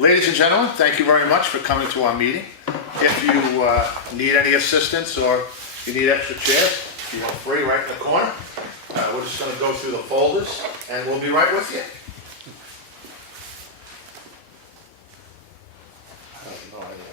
Ladies and gentlemen, thank you very much for coming to our meeting. If you need any assistance or you need extra chairs, feel free right in the corner. We're just going to go through the folders and we'll be right with you. I have no idea.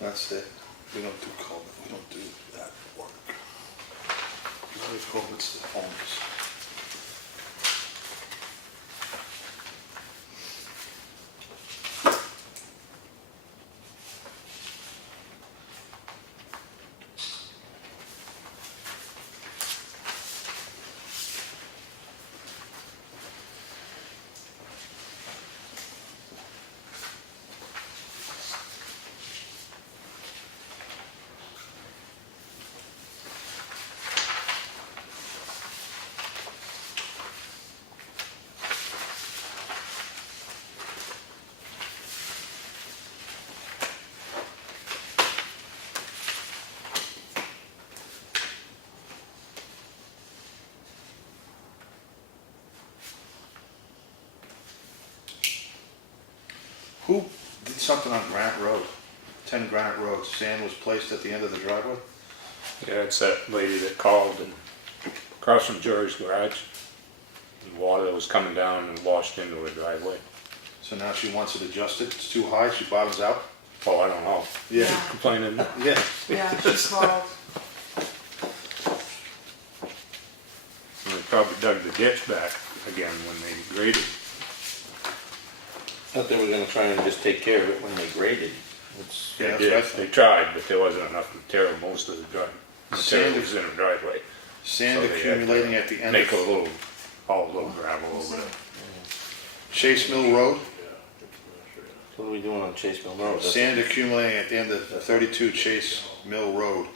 That's it. We don't do culvert. We don't do that work. We do culverts to homes. Who did something on Granite Road? 10 Granite Road. Sand was placed at the end of the driveway? Yeah, it's that lady that called and across from Jerry's garage. And water was coming down and washed into her driveway. So now she wants it adjusted. It's too high. She bottoms out? Oh, I don't know. Yeah. Yeah. Complaining. Yeah. Yeah, she called. And they probably dug the ditch back again when they graded. Thought they were gonna try and just take care of it when they graded. It's, Yeah, They that's did. what I They tried, but there wasn't enough material. Most of the Sand material was in her driveway. Sand So they had to accumulating at the end Make a of little gravel over there. Chase Mill Road. what are we doing on Chase Mill Road? That's- Sand accumulating at the end of 32 Chase Mill Road,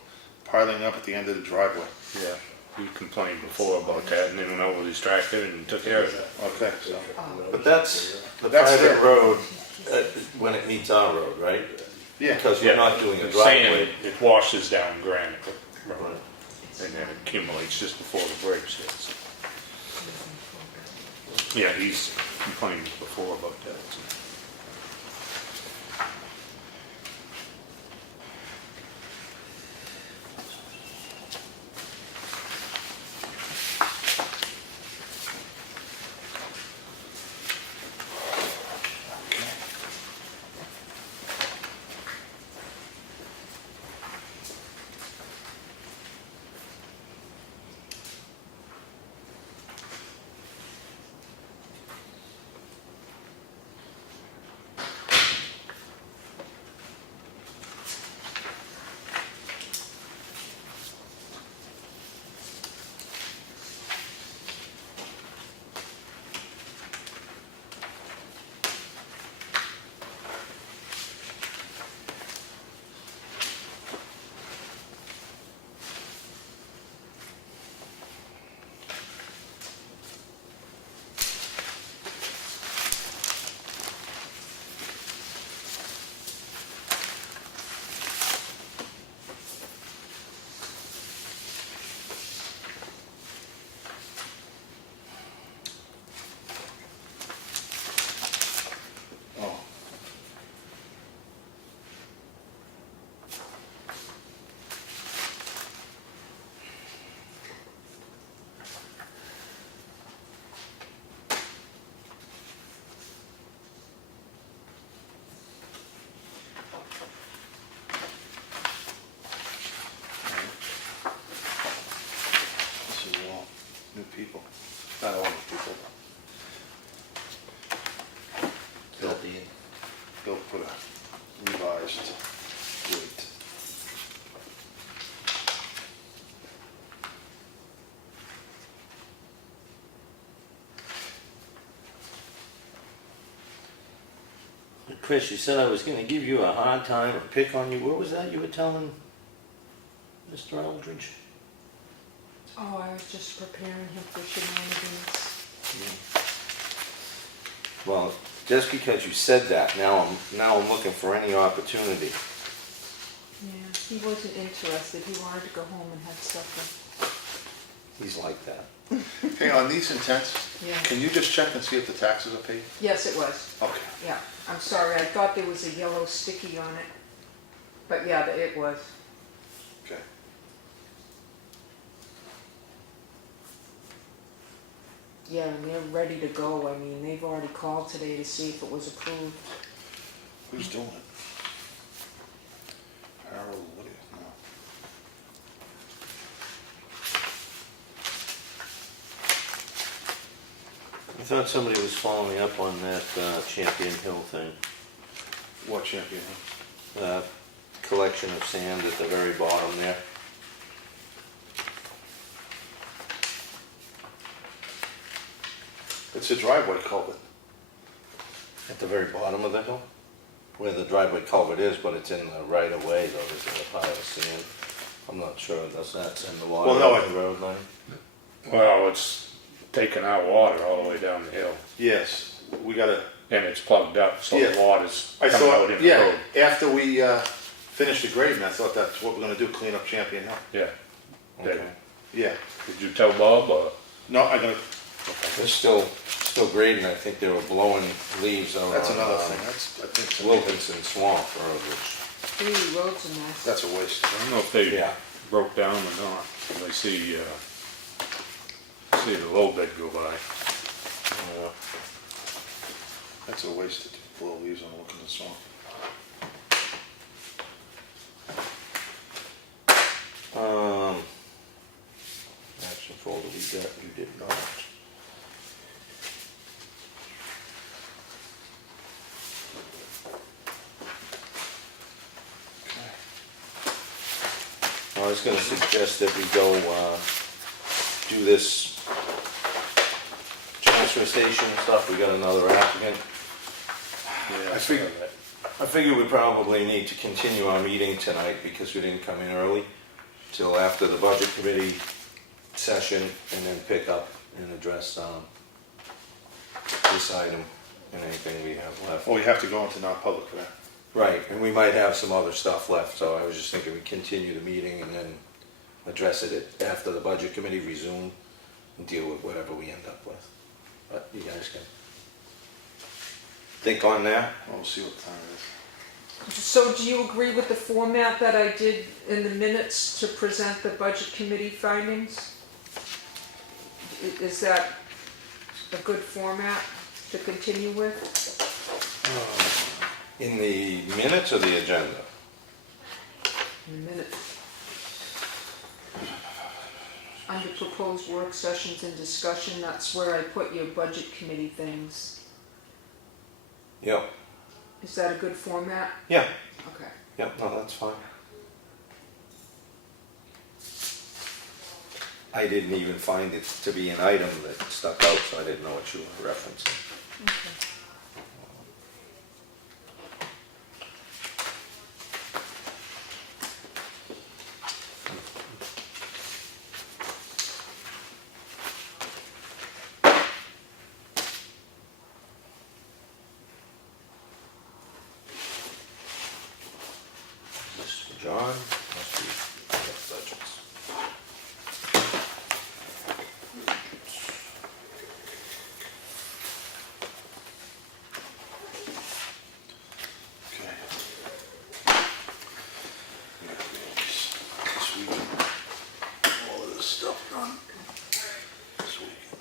piling up at the end of the driveway. Yeah. He complained before about that and then went over his tractor and took care of it. Okay, so, But that's the That's private there. road when it meets our road, right? yeah. Because we're not doing a The driveway. sand, it washes down granite Right. and then it accumulates just before the bridge hits. Yeah, he's complained before about that. Oh, this is all new people. Not all new people. They'll put a revised rate. Chris, you said I was gonna give you a hard time or pick on you. What was that you were telling Mr. Aldridge? Oh, I was just preparing him for shenanigans. Well, just because you said that, now I'm looking for any opportunity. Yeah, he wasn't interested. He wanted to go home and have supper. He's like that. Hey, on these intents, Yeah. can you just check and see if the taxes are paid? Yes, it was. Okay. Yeah, I'm sorry. I thought there was a yellow sticky on it. But yeah, it was. Okay. Yeah, and they're ready to go. I mean, they've already called today to see if it was approved. Who's doing it? Harold, what is, no. I thought somebody was following up on that Champion Hill thing. What champion? That collection of sand at the very bottom there. It's a driveway culvert. At the very bottom of the hill? Where the driveway culvert is, but it's in the right of way though, there's a pile of sand. I'm not sure, does that send the water Well, no, up the road line? Well, it's taking out water all the way down the hill, Yes, we gotta, and it's plugged up, so the Yeah. water's I coming out thought, in the yeah, road. after we finished the grading, I thought that's what we're gonna do, clean up Champion Hill. Yeah. Okay. Yeah. Did you tell Bob, or? No, I'm gonna, They're still grading, I think they were blowing leaves out that's on, another thing, that's, I think, Wilkinson Swamp Road, which, Three roads a mess. that's a waste. I don't know if they yeah. broke down or not. I see the low bed go by. That's a waste to blow leaves on looking at the swamp. Action folder we got, you did not. I was gonna suggest that we go, do this transfer station stuff, we got another applicant. Yeah, I figure we probably need to continue our meeting tonight because we didn't come in early till after the budget committee session and then pick up and address, this item and anything we have left. Well, you have to go into non-public for that. Right, and we might have some other stuff left, so I was just thinking we continue the meeting and then address it after the budget committee resumed and deal with whatever we end up with. But you guys can think on that. Well, we'll see what time it is. So do you agree with the format that I did in the minutes to present the budget committee findings? Is that a good format to continue with? In the minutes or the agenda? In the minutes. Under proposed work sessions and discussion, that's where I put your budget committee things. Yep. Is that a good format? Yeah. Okay. Yep, no, that's fine. I didn't even find it to be an item that stuck out, so I didn't know what you were referencing. Okay. This for John, must be budgets. Okay. We gotta get this weekend. All of this stuff done this weekend.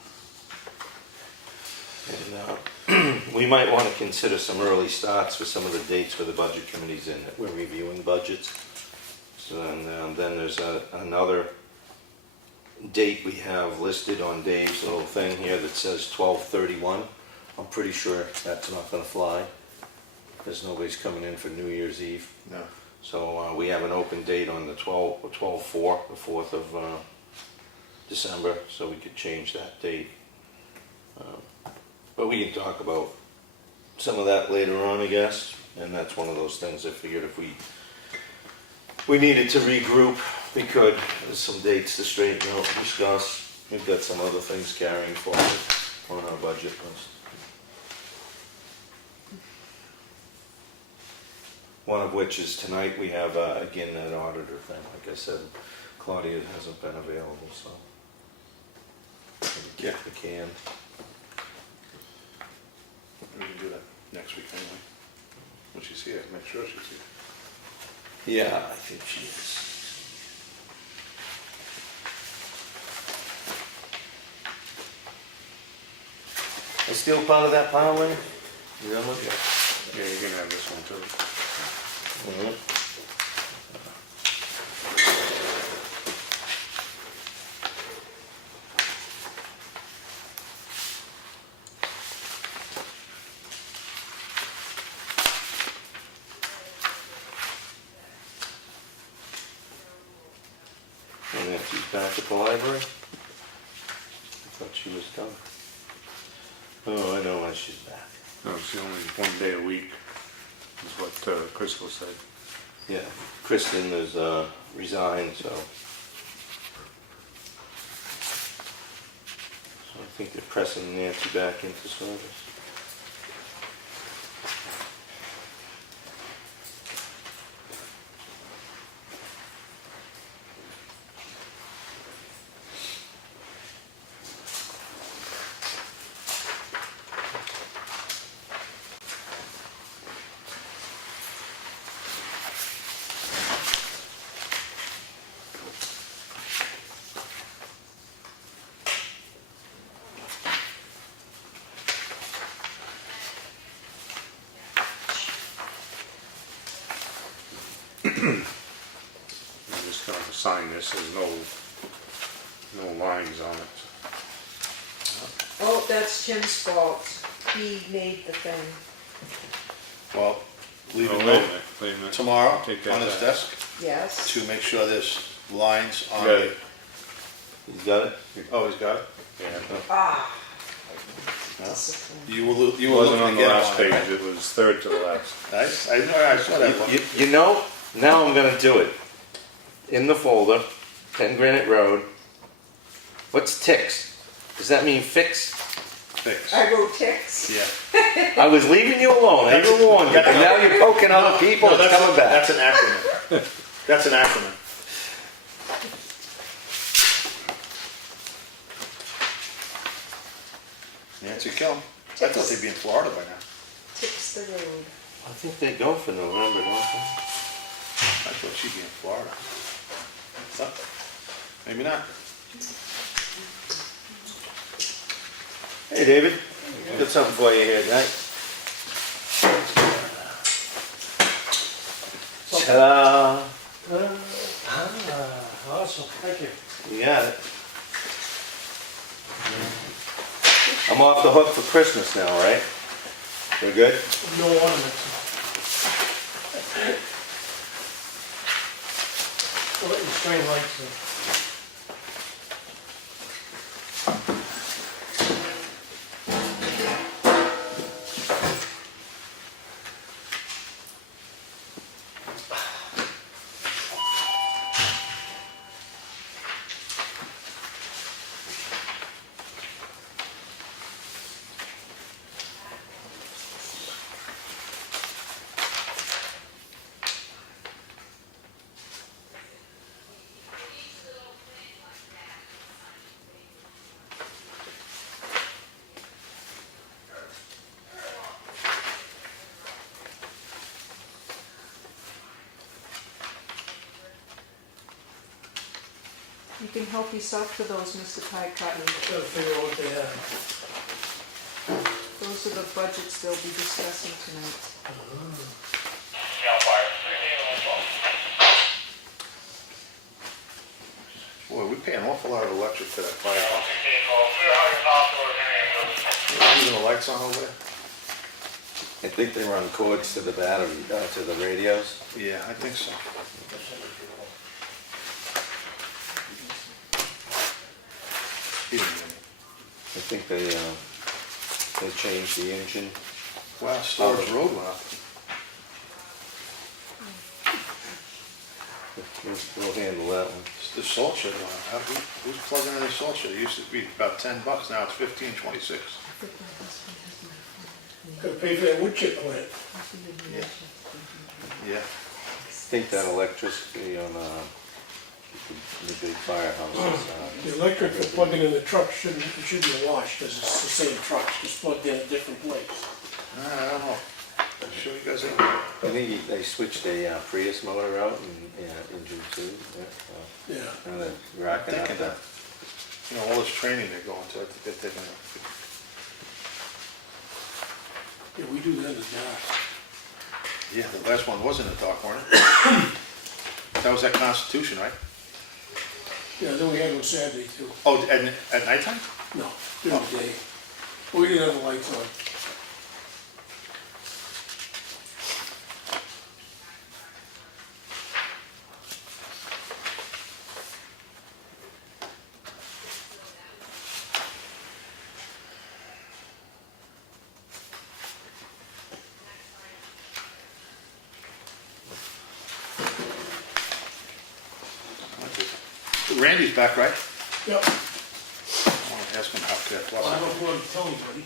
And, we might want to consider some early starts for some of the dates for the budget committees in that we're reviewing budgets. So then there's another date we have listed on Dave's little thing here that says 12/31. I'm pretty sure that's not gonna fly, because nobody's coming in for New Year's Eve. No. So we have an open date on the 12/4, the 4th of December, so we could change that date. But we can talk about some of that later on, I guess. And that's one of those things I figured if we needed to regroup, we could. There's some dates to straighten out, discuss. We've got some other things carrying forward on our budget list. One of which is tonight we have, again, that auditor thing. Like I said, Claudia hasn't been available, so. Yeah. We can. We can do that next week anyway. When she's here, make sure she's here. Yeah, I think she is. Is still part of that pile there? You got one? Yeah, you can have this one too. Mhm. And then she's back at the library? I thought she was done. Oh, I know why she's back. No, it's only 1 day a week, is what Crystal said. Yeah, Kristen is resigned, so. So I think they're pressing Nancy back into service. I'm just going to sign this, there's no lines on it. Oh, that's Jim's fault. He made the thing. Well, leave Oh, a wait a note minute, wait a minute. tomorrow Take that on his back. desk Yes. to make sure there's lines on Yeah. it. He's got it? Oh, he's got it? Yeah, Ah. Yeah. Discipline. You were it wasn't on looking the to get last on page, it, it was third to the last. right? I saw that one. You know, now I'm gonna do it. In the folder, 10 Granite Road. What's ticks? Does that mean fix? Fix. I wrote ticks. Yeah. I was leaving you alone, I even warned you, but now you're poking other people, No, it's coming back. That's an acronym. That's an acronym. Nancy Kiln. I thought they'd be in Florida by now. Ticks the road. I think they go for November, don't they? I thought she'd be in Florida. Huh? Maybe not. Hey, David. Got something for you here tonight. Ta-da! Awesome, thank you. You got it. I'm off the hook for Christmas now, right? We're good? No ornaments. We'll let you string lights in. You can help yourself to those, Mr. Pie Cotton. Gotta figure out what they have. Those are the budgets they'll be discussing tonight. Boy, we pay an awful lot of electric for that firehouse. Leaving the lights on over there? I think they run cords to the battery, to the radios. Yeah, I think so. He didn't even- I think they changed the engine Wow, Storage Road went up. We'll handle that one. It's the salt shed went up. Who's plugging in the salt shed? It used to be about $10, now it's 15.26. Gotta pay for that wood chip plant. Yeah. I think that electricity on the big firehouses, The electric for plugging in the truck should be a wash, because it's the same truck, just plugged in a different place. I don't know. I'm sure you guys have. I think they switched a Prius motor out in June 2, Yeah. and they're racking up Thinking that. You know, all this training they're going to, I think they're taking it. Yeah, we do that in the dark. Yeah, the last one was in the dark, wasn't it? That was at Constitution, right? Yeah, then we had one Saturday too. Oh, at nighttime? No, during the day. We didn't have the lights on. Randy's back, right? Yep. I want to ask him how that Well, I was. don't want to tell anybody.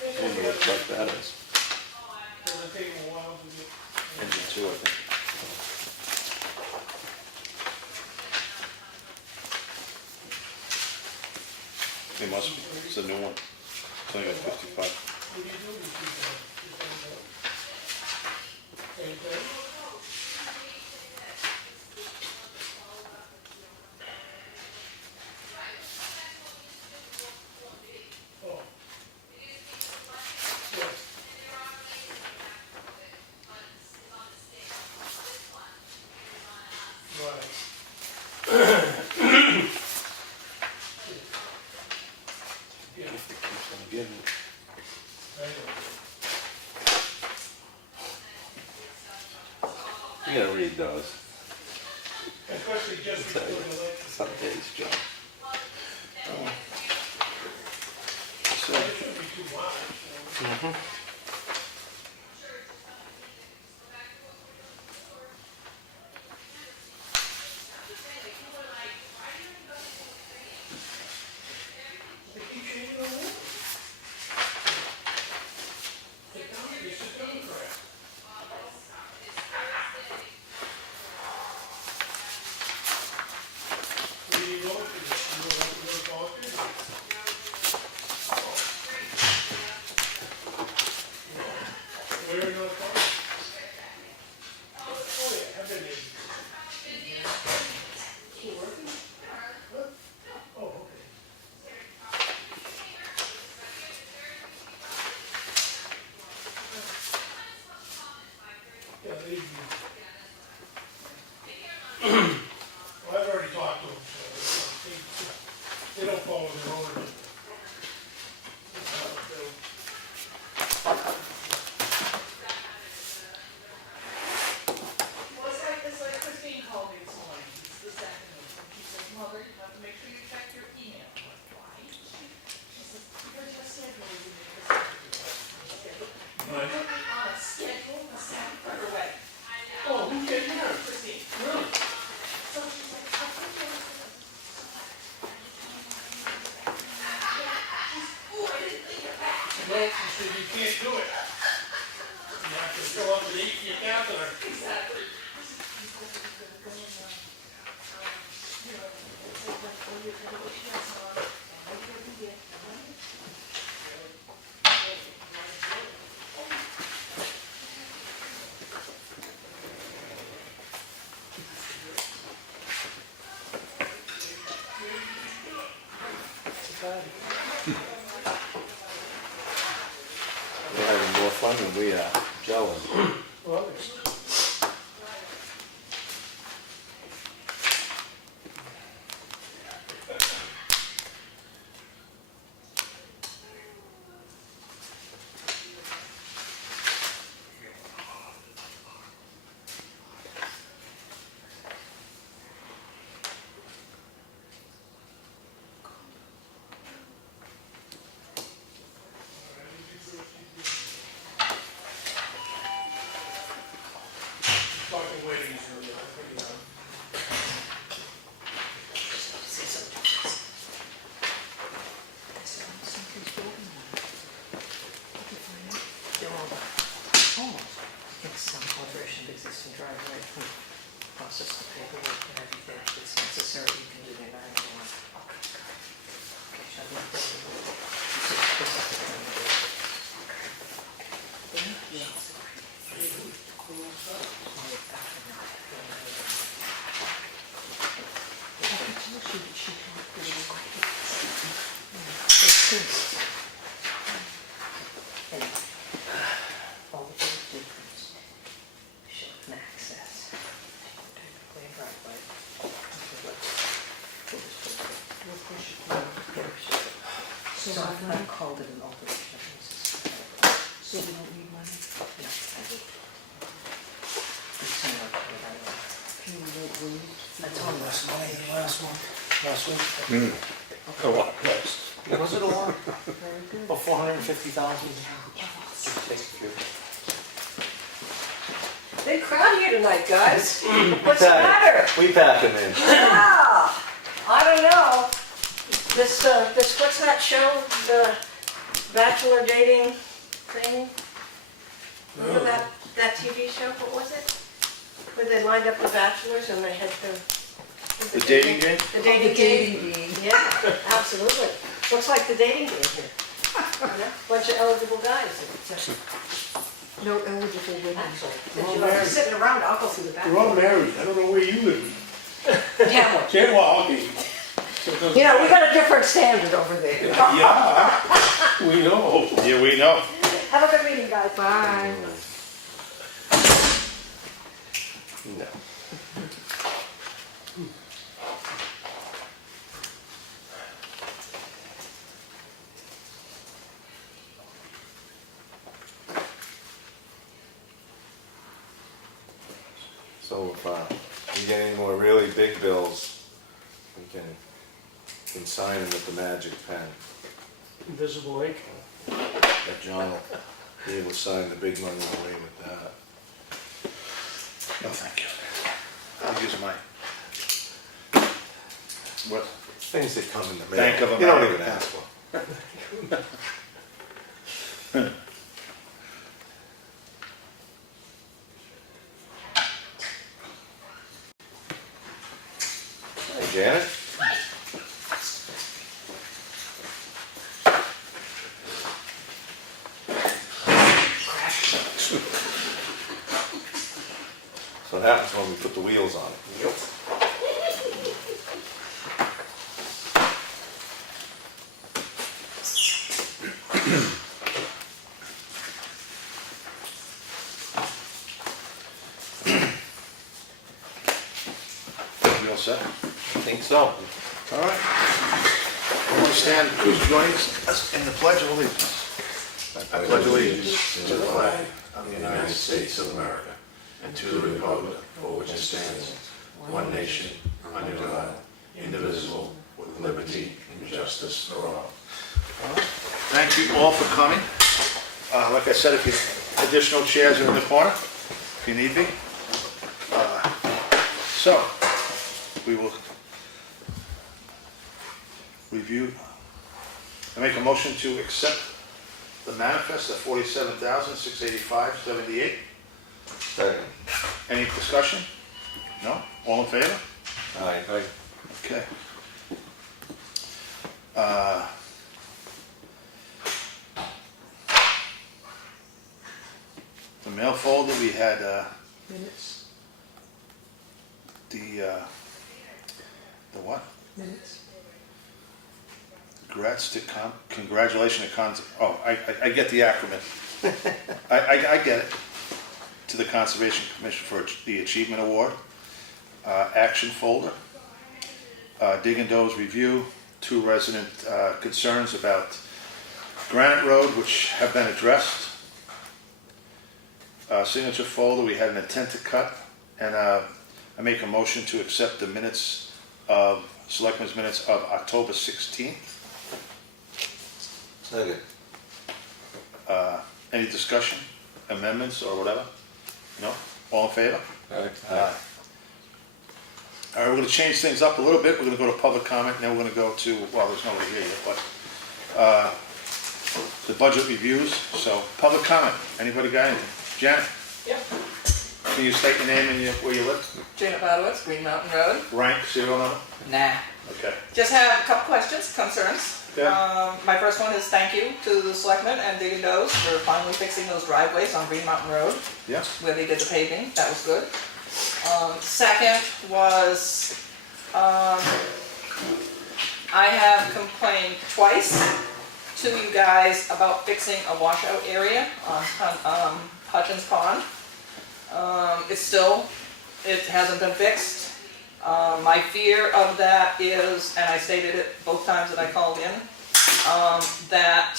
I wonder what truck that is. Engine 2, I think. It must be, it's a new one. It's only got 55. If it keeps on getting. You gotta read those. Especially just It's some days, John. So, It shouldn't be too wide. They keep changing the rules. Sit down, you sit down, crap. Where do you go to this? You go to Boston? Where in North Boston? Oh, yeah, I've been there. Still working? Huh? Oh, okay. Yeah, well, I've already talked to them, so they don't follow their own. That's how it's built. Well, it's like Christine called me this morning, it's the second one, and she says, Mother, you have to make sure you check your email. I'm like, why? She says, because your schedule is in the schedule. Right. Put me on a schedule, a Saturday, right away. fun than we are, jealous. Well, talking waiting for you. It's some alteration of existing driveway, process the paperwork and everything, if it's necessary, you can do that on your own. Okay, shall we put it in? All the difference. Show an access. Technically a driveway. So I've called it an alteration of existing driveway. So we don't need money? No, I would. It's similar to what I want. Can we vote room? That's all Last that's money, last one, last week. A lot less. Was it a lot? Very good. About 450,000? Big crowd here tonight, guys. What's the matter? We pack them in. Yeah, I don't know. This, what's that show, the bachelor dating thing? Remember that TV show, what was it? Where they lined up the bachelors and they had The dating game? The The dating game. dating game. Yeah, absolutely. Looks like the dating game here. Yeah, bunch of eligible guys. No eligible women. Actually, that you are sitting around, I'll go through the back. We're all married, I don't know where you live. Yeah, Well, okay. So it doesn't you know, we matter. got a different standard over there. Yeah, we know. Yeah, we know. Have a good meeting, guys. Bye. No. So if we get any more really big bills, we can sign them with the magic pen. Invisible ink. That John will be able to sign the big money away with that. No, thank you. I'll use mine. What? Things that come in the mail. Bank of You don't America. even ask for. Hi, Janet. So what happens when we put the wheels on it? Yep. You all set? I think so. All right. I want to stand, please join us in the Pledge of Allegiance. I pledge allegiance to the flag of the United States of America and to the republic for which it stands, one nation, under God, indivisible, with liberty and justice for all. Thank you all for coming. Like I said, if you, additional chairs are in the corner, if you need be. So, we will review, I make a motion to accept the manifest of $47,685.78. Second. Any discussion? No? All in favor? Aye. Okay. The mail folder, we had Minutes, the what? minutes. Congratulations to oh, I get the acronym. I get it. To the Conservation Commission for the Achievement Award, action folder, Dig and Doe's review, 2 resident concerns about Granite Road, which have been addressed. Signature folder, we had an intent to cut, and I make a motion to accept the minutes of, Selectmen's minutes of October 16th. Second. Any discussion, amendments, or whatever? No? All in favor? Aye. All right, we're gonna change things up a little bit. We're gonna go to public comment, and then we're gonna go to, well, there's nobody here yet, but, the budget reviews. So, public comment. Anybody got anything? Janet, Yep, can you state your name and where you live? Janet Badowitz, Green Mountain Road. Rank, serial number? Nah. Okay. Just have a couple questions, concerns. Yeah. My first one is thank you to the selectmen and Dig and Doe's for finally fixing those driveways on Green Mountain Road Yeah. where they did the paving. That was good. Second was, I have complained twice to you guys about fixing a washout area on Hutchins Pond. It hasn't been fixed. My fear of that is, and I stated it both times that I called in, that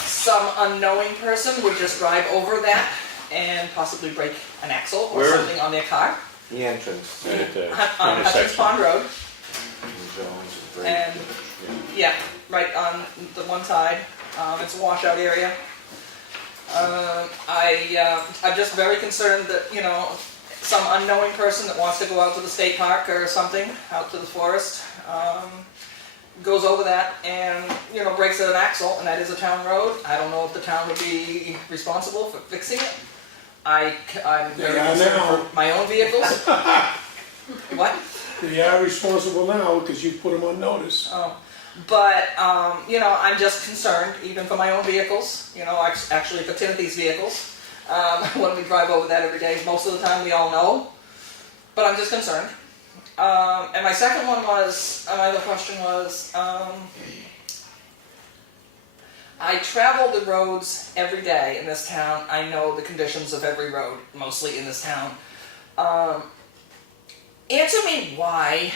some unknowing person would just drive over that and possibly break an axle or Where is something on their car. The entrance. Right at the On Hutchins intersection. Pond Road, Jones is great. and, yeah, right on the one side. It's a washout area. I'm just very concerned that, some unknowing person that wants to go out to the state park or something, out to the forest, goes over that and, breaks an axle, and that is a town road. I don't know if the town would be responsible for fixing it. I'm very They are concerned now. for my own vehicles. What? They are responsible now because you put them on notice. But, I'm just concerned, even for my own vehicles, actually for Timothy's vehicles, when we drive over that every day. Most of the time we all know, but I'm just concerned. And my second one was, my other question was, I travel the roads every day in this town. I know the conditions of every road, mostly in this town. Answer me why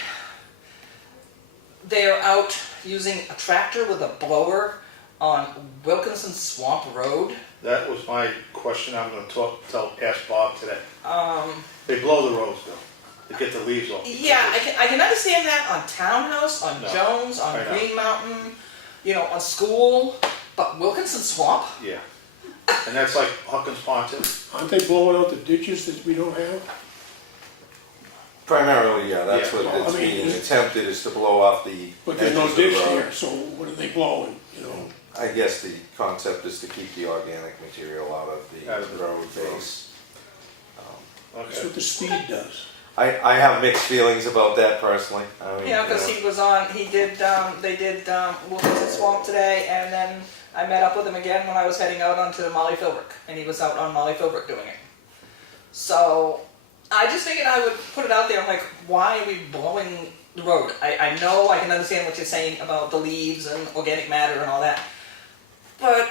they're out using a tractor with a blower on Wilkinson Swamp Road. That was my question. I'm gonna ask Bob today. They blow the roads though. They get the leaves off. Yeah, I can understand that on Townhouse, on No, Jones, on I know. Green Mountain, on School, but Wilkinson Swamp? Yeah. And that's like Hawkins Pond too. Aren't they blowing out the ditches that we don't have? Primarily, yeah, that's Yeah. what Well, it's I mean, being it's- attempted, is to blow off the But there's edges no of the ditch road. there, so what are they blowing, I guess the concept is to keep the organic material out of Out of the the road base. That's Okay. what the speed does. I have mixed feelings about that personally. I mean, Because he did, they did Wilkinson Swamp today, and then I met up with him again when I was heading out onto Molly Philbrook, and he was out on Molly Philbrook doing it. So, I just figured I would put it out there, I'm like, why are we blowing the road? I know I can understand what you're saying about the leaves and organic matter and all that, but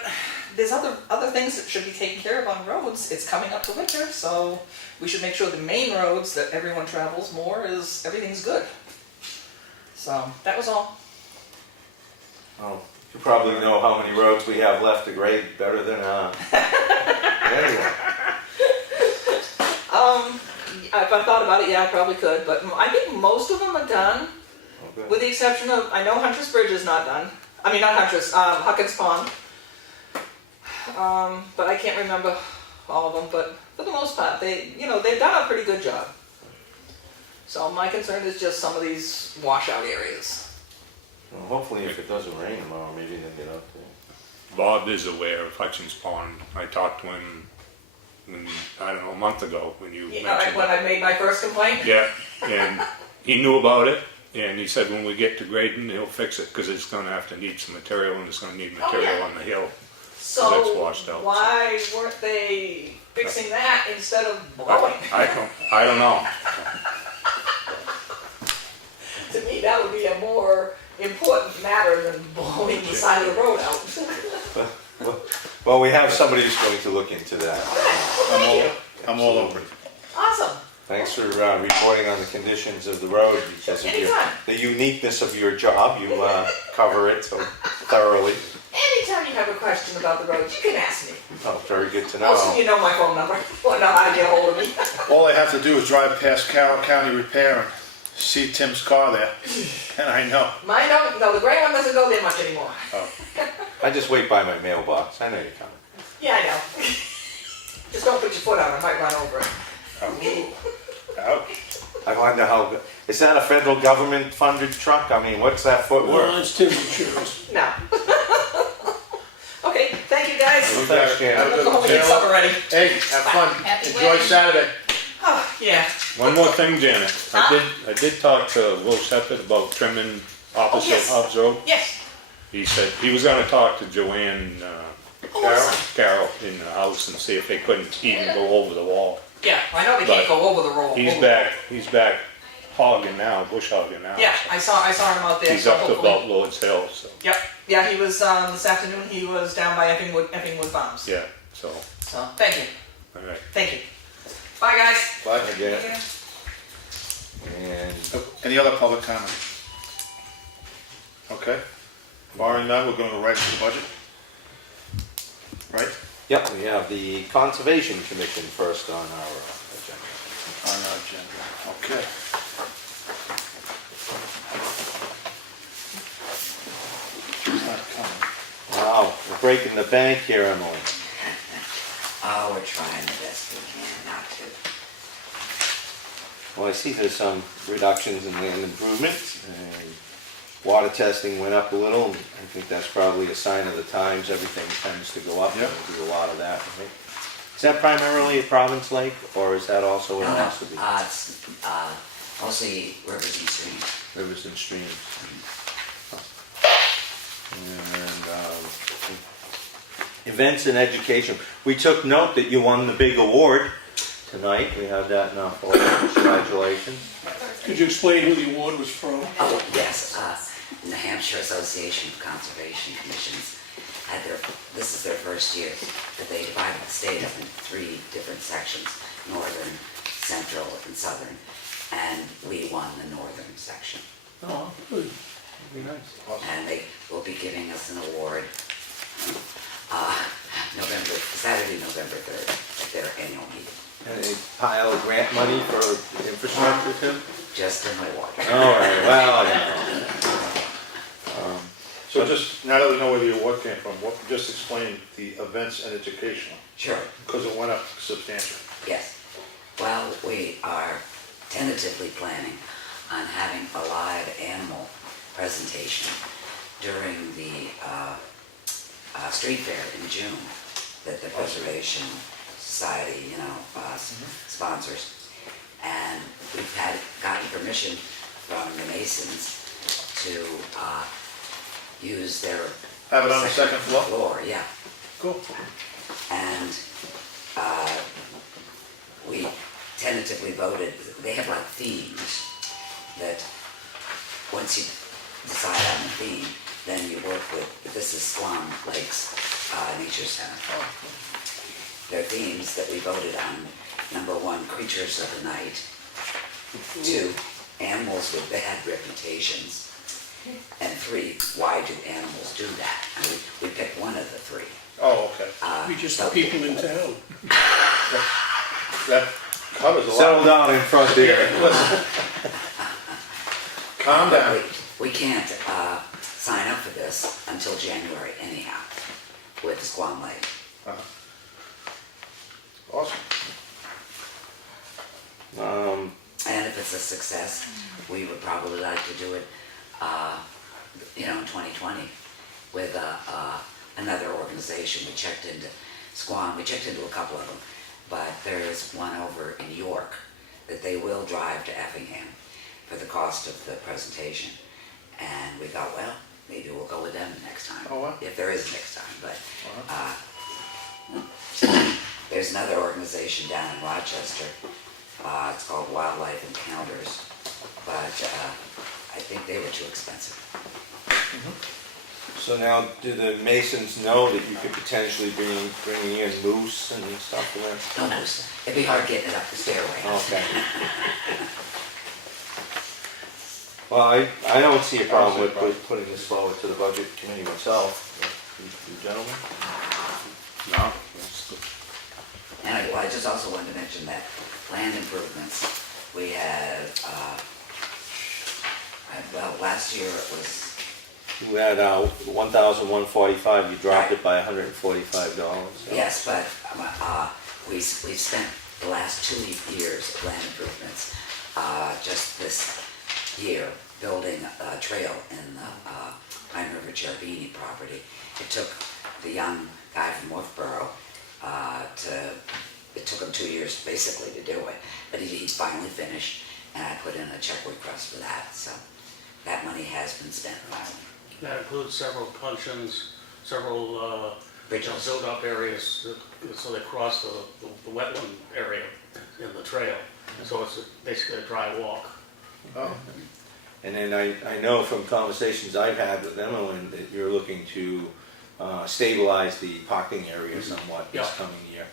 there's other things that should be taken care of on roads. It's coming up to winter, so we should make sure the main roads that everyone travels more everything's good. So, that was all. Oh, you probably know how many roads we have left to grade better than anyway. If I thought about it, yeah, I probably could, but I think most of them are done, Okay. with the exception of, I know Hunter's Bridge is not done. I mean, not Hunter's, Huckins Pond. But I can't remember all of them, but for the most part, they've done a pretty good job. So my concern is just some of these washout areas. Well, hopefully if it doesn't rain tomorrow, maybe they'll get up there. Bob is aware of Hutchins Pond. I talked to him, a month ago when you mentioned When it. I made my first complaint? Yeah, and he knew about it, and he said when we get to grading, he'll fix it, because it's gonna have to need some material, and it's gonna need material on the hill. So That's washed out, so. why weren't they fixing that instead of blowing? I don't know. To me, that would be a more important matter than blowing the side of the road out. Well, we have somebody who's going to look into that. I'm all over it. Awesome. Thanks for reporting on the conditions of the road because of Anytime. the uniqueness of your job. You cover it so thoroughly. Anytime you have a question about the roads, you can ask me. Oh, very good to Most of know. you know my phone number. Well, know how to get a hold of me. All I have to do is drive past Carroll County Repair and see Tim's car there, and I know. Mine don't, no, the gray one doesn't go there much anymore. I just wait by my mailbox. I know you're coming. Yeah, I know. Just don't put your foot out, I might run over it. Ouch. I wonder how. Is that a federal government funded truck? I mean, what's that foot No, worth? it's Tim's insurance. No. Okay, thank you guys. You Thanks, got it. Jan. Have a I'm good gonna go home and get one. supper ready. Hey, have fun. Happy Enjoy wedding. Saturday. Oh, yeah. One more thing, Janet. Huh? I did talk to Will Shepherd about trimming opposite yes. Hobbs Road. Yes. He said he was gonna talk to Joanne, Awesome. Carol in the house and see if they couldn't even go over the wall. Yeah, I know they can't But go over the roll. He's back hogging now, bush hogging now. Yeah, I saw him out there. He's so up to hopefully- about Lord's Hill, so, Yep. Yeah, he was this afternoon. He was down by Effingwood Farms. yeah, so, So thank you, all right. thank you. Bye, guys. Bye, Janet. Yeah. And Any other public comment? Okay. Barring none, we're going to go right into the budget. Right? yep, we have the Conservation Commission first on our agenda. On our agenda. Okay. She's not coming. Wow, we're breaking the bank here, Emily. Oh, we're trying the best we can not to. Well, I see there's some reductions in land improvement, and water testing went up a little. And I think that's probably a sign of the times. Everything tends to go up. Yep. We do a lot of that, right? Is that primarily a Province Lake, or is that also in Ossipee? It's mostly rivers and streams. Rivers and streams. And events and education. We took note that you won the big award tonight. We have that in our folder. Congratulations. Could you explain who the award was from? Oh, yes, New Hampshire Association of Conservation Commissions had this is their first year that they divided the state up in 3 different sections, northern, central, and southern, and we won the northern section. Oh, good. That'd be nice. And they will be giving us an award Saturday, November 3rd, at their annual meeting. And a pile of grant money for infrastructure too? Just an award. All right, well, So just, now that we know where the award came from, just explain the events and educational, Sure. because it went up substantially. Yes. Well, we are tentatively planning on having a live animal presentation during the street fair in June that the Preservation Society, sponsors. And we've gotten permission from the Masons to use their Have it on the second floor? yeah. Cool. And we tentatively voted, they have like themes that once you decide on the theme, then you work with, this is Swan Lakes Nature Center. Their themes that we voted on, number 1, creatures of the night, 2, animals with bad reputations, and 3, why do animals do that? And we picked one of the 3. Oh, okay. We just the people in town. That covers a lot. settle down in front there. Listen. Calm down. We can't sign up for this until January anyhow, with Squam Lake. Awesome. And if it's a success, we would probably like to do it, in 2020 with another organization. We checked into Squam, we checked into a couple of them, but there is one over in York that they will drive to Effingham for the cost of the presentation. And we thought, well, maybe we'll go with them next time. Oh, wow. If there is next time, but there's another organization down in Rochester. It's called Wildlife Encounters, but I think they were too expensive. So now, do the masons know that you could potentially bringing in moose and stuff for them? No moose. It'd be hard getting it up the stairway. Okay. Well, I don't see a problem with putting this forward to the budget committee myself. You gentlemen? No, that's good. And I just also wanted to mention that land improvements, we had, well, last year it was, You had 1,145, you dropped it by $145. So. yes, but we've spent the last 2 years of land improvements, just this year, building a trail in the Pine River Cherubini property. It took the young guy from Wolfboro it took him 2 years basically to do it, but he finally finished, and I put in a check request for that, so that money has been spent finally. That includes several puncheons, several Bridges. built-up areas, so they cross the wetland area in the trail. So it's basically a dry walk. Oh, And then I know from conversations I've had with Emily that you're looking to stabilize the parking area somewhat this Yeah. coming year.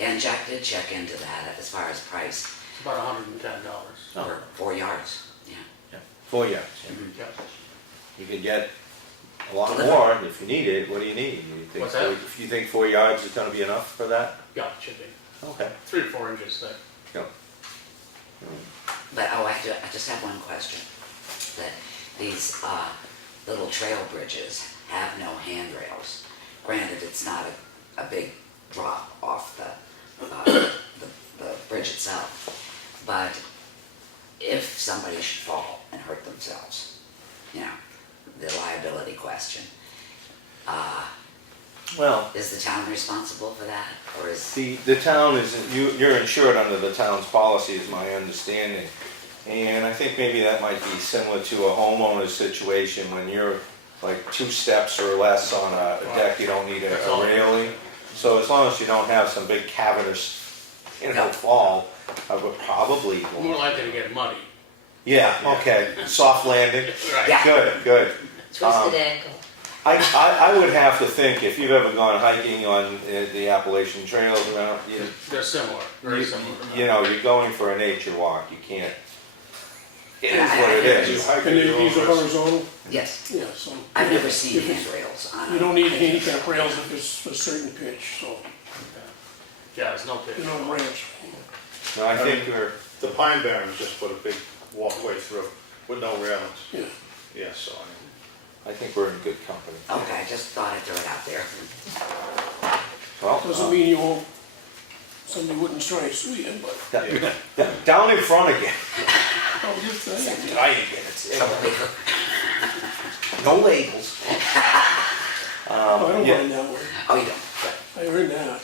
And Jack did check into that as far as price It's about $110. for 4 yards, yeah. Yeah. 4 yards. Yeah. Yeah. You can get a lot more if you need it. What do you need? You think What's that? If you think 4 yards is going to be enough for that? Yeah, it should be. Okay. 3 to 4 inches thick. Yeah. But, I just have one question. That these little trail bridges have no handrails. Granted, it's not a big drop off the bridge itself. But if somebody should fall and hurt themselves, you know, the liability question, Well, is the town responsible for that? Or is, the town isn't, you're insured under the town's policy is my understanding. And I think maybe that might be similar to a homeowner's situation when you're like 2 steps or less on a deck, you don't need a railing. So as long as you don't have some big cavernous, fall, I would probably. More likely to get muddy. Yeah, okay, soft landing. Right. Yeah. Good. Twisted ankle. I would have to think, if you've ever gone hiking on the Appalachian trails around, They're similar, very similar. you're going for a nature walk, you can't. It is Yeah, what it I- is. And these are horizontal? yes, Yeah, so. I've never seen if it's- handrails on You a, don't need handicap rails if it's a certain pitch, so, Yeah, there's no pitch. you know, ramps. No, I think we're, the Pine Barrens just put a big walkway through with no railings. Yeah. Yeah, so I think we're in good company. okay, I just thought I'd throw it out there. Well, Doesn't mean you won't, somebody wouldn't try to sue you, but, down in front again. oh, just saying. I ain't getting it. No labels. Oh, I don't yeah. mind that word. Oh, you don't? I heard that.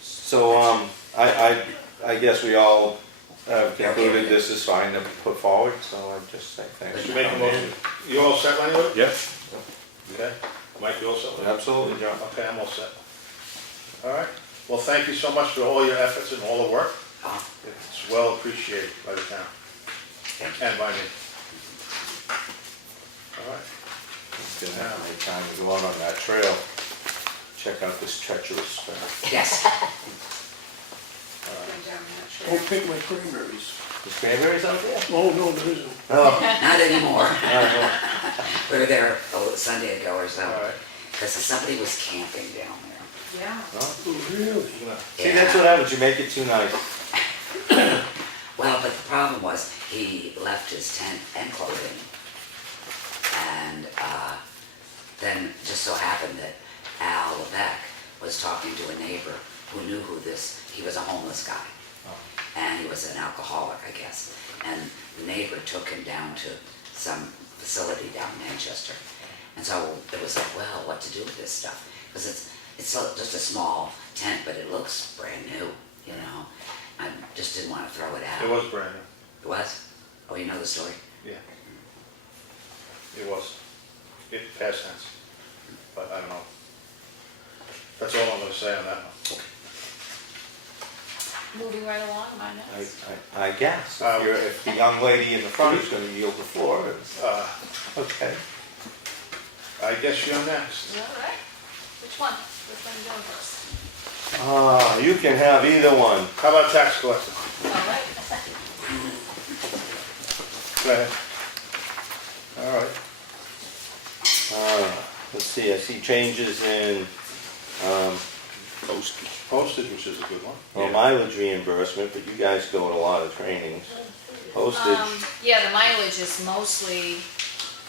So, I guess we all have concluded this is fine to put forward, so I'd just say thanks. you make a motion. You all set, Leonard? Yes. Okay. Mike, you all set? Absolutely, John. Okay, I'm all set. All right. Well, thank you so much for all your efforts and all the work. It's well appreciated by the town and by me. All right. It's gonna have time to go out on that trail, check out this treacherous path. Yes. Don't pick my cranberries. There's cranberries out there? Oh, no, there isn't. Oh, Not anymore. no. We were there a Sunday ago or so, All right. because somebody was camping down there. Yeah. Oh, really? See, that's what happens, you make it too nice. Well, but the problem was, he left his tent and clothing. And then just so happened that Al Levesque was talking to a neighbor who knew he was a homeless guy. And he was an alcoholic, I guess. And the neighbor took him down to some facility down in Manchester. And so it was like, well, what to do with this stuff? Because it's just a small tent, but it looks brand new, you know? I just didn't want to throw it out. It was brand new. It was? Oh, you know the story? Yeah. It was. It past tense. But I don't know. That's all I'm gonna say on that one. Moving right along, my notes. I guess, if the young lady in the front is gonna yield the floor, it's, okay. I guess you're next. All right. Which one? Which one are you doing first? You can have either one. How about tax collector? All right. Go ahead. All right. Let's see, I see changes in, Postage, which is a good one. well, mileage reimbursement, but you guys go to a lot of trainings. Postage, Yeah, the mileage is mostly,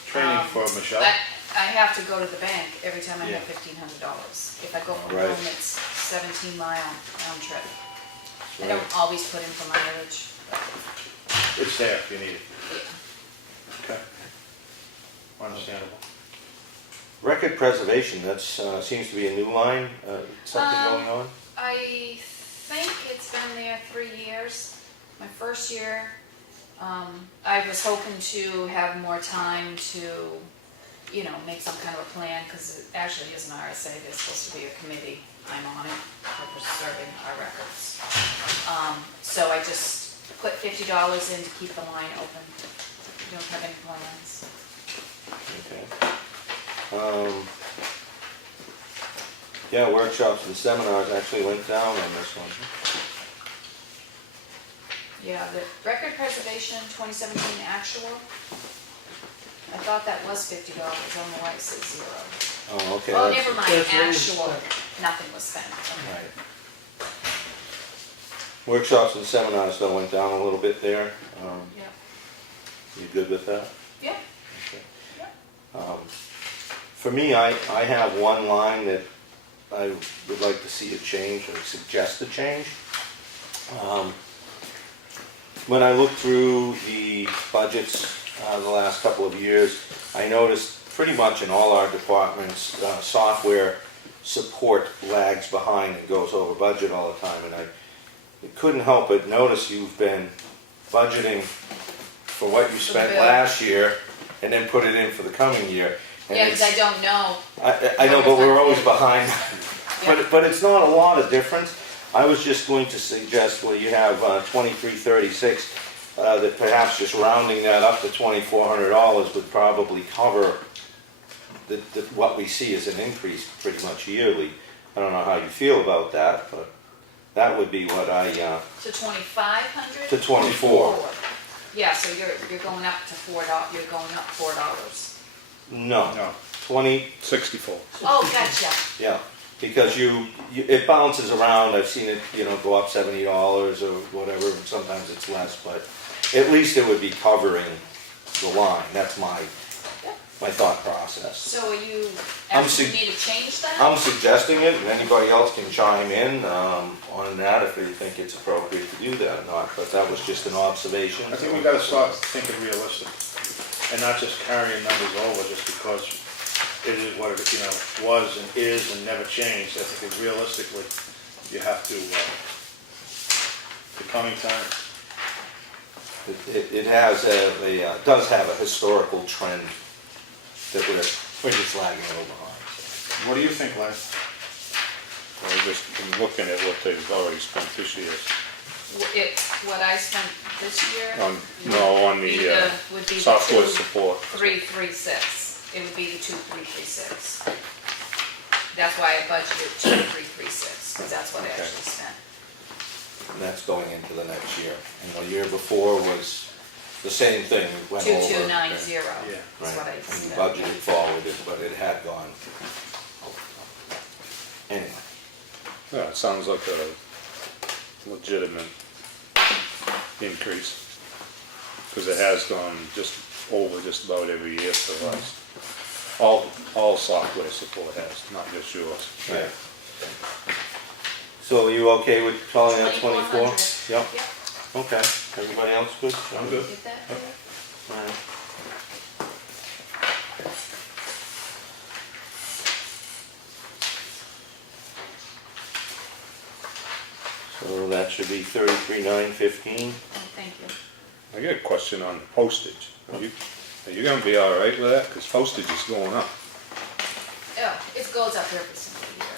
Training for Michelle. I have to go to the bank every time I have Yeah. $1,500. If I go from Right. home, it's 17-mile round trip. I Right. don't always put in for mileage. It's there if you need it. Okay. Understandable. record preservation, that's, seems to be a new line, something going on? I think it's been there 3 years. My first year, I was hoping to have more time to, make some kind of a plan, because it actually is an RSA, there's supposed to be a committee. I'm on it for preserving our records. So I just put $50 in to keep the line open. We don't have any plans. Okay. Yeah, workshops and seminars actually went down on this one. Yeah, the record preservation 2017 actual, I thought that was $50, I don't know why it says 0. Oh, okay. Oh, that's- never mind, that's what was actual, spent. nothing was spent. Okay. Right. Workshops and seminars though went down a little bit there. Yeah. You good with that? Yeah. For me, I have one line that I would like to see a change or suggest a change. When I looked through the budgets the last couple of years, I noticed pretty much in all our departments, software support lags behind and goes over budget all the time. And I couldn't help but notice you've been budgeting for what you spent bill. last year and then put it in for the coming year. And Yeah, because I it's- don't know. I know, but we're always behind. Yeah. But it's not a lot of difference. I was just going to suggest, well, you have 2336, that perhaps just rounding that up to $2,400 would probably cover what we see as an increase pretty much yearly. I don't know how you feel about that, but that would be what I, To 2,500? to 24. Yeah, so you're going up to $4, you're going up $4. No, No. 20, 64. Oh, gotcha. yeah. Because it bounces around, I've seen it, go up $70 or whatever, and sometimes it's less, but at least it would be covering the line, that's my thought process. So are you, I'm actually sug- need to change that? I'm suggesting it, and anybody else can chime in on that if they think it's appropriate to do that or not, but that was just an observation. I think we gotta start thinking realistic and not just carrying numbers over just because it is what it, was and is and never changed. I think realistically, you have to, the coming time. It has does have a historical trend that we're just lagging a little behind. What do you think, Len? Well, just been looking at what they've already spent this year. What I spent this year? On the would be the software support. 2,336. It would be the 2,336. That's why I budgeted 2,336, because that's what I Okay. actually spent. And that's going into the next year. And the year before was the same thing, it went over. 2,290 is Yeah. what I Right, and you spent. budgeted forward, but it had gone. Anyway, Yeah, it sounds like a legitimate increase, because it has gone just over just about every year for us. All software support has, not just yours. right. So are you okay with calling that 24? 2,400. Yep, Yep. okay. Everybody else good? I'm good. Get that clear? All right. So that should be 33,915. Oh, thank you. I got a question on postage. Are you gonna be all right with that? Because postage is going up. Oh, it goes up every single year.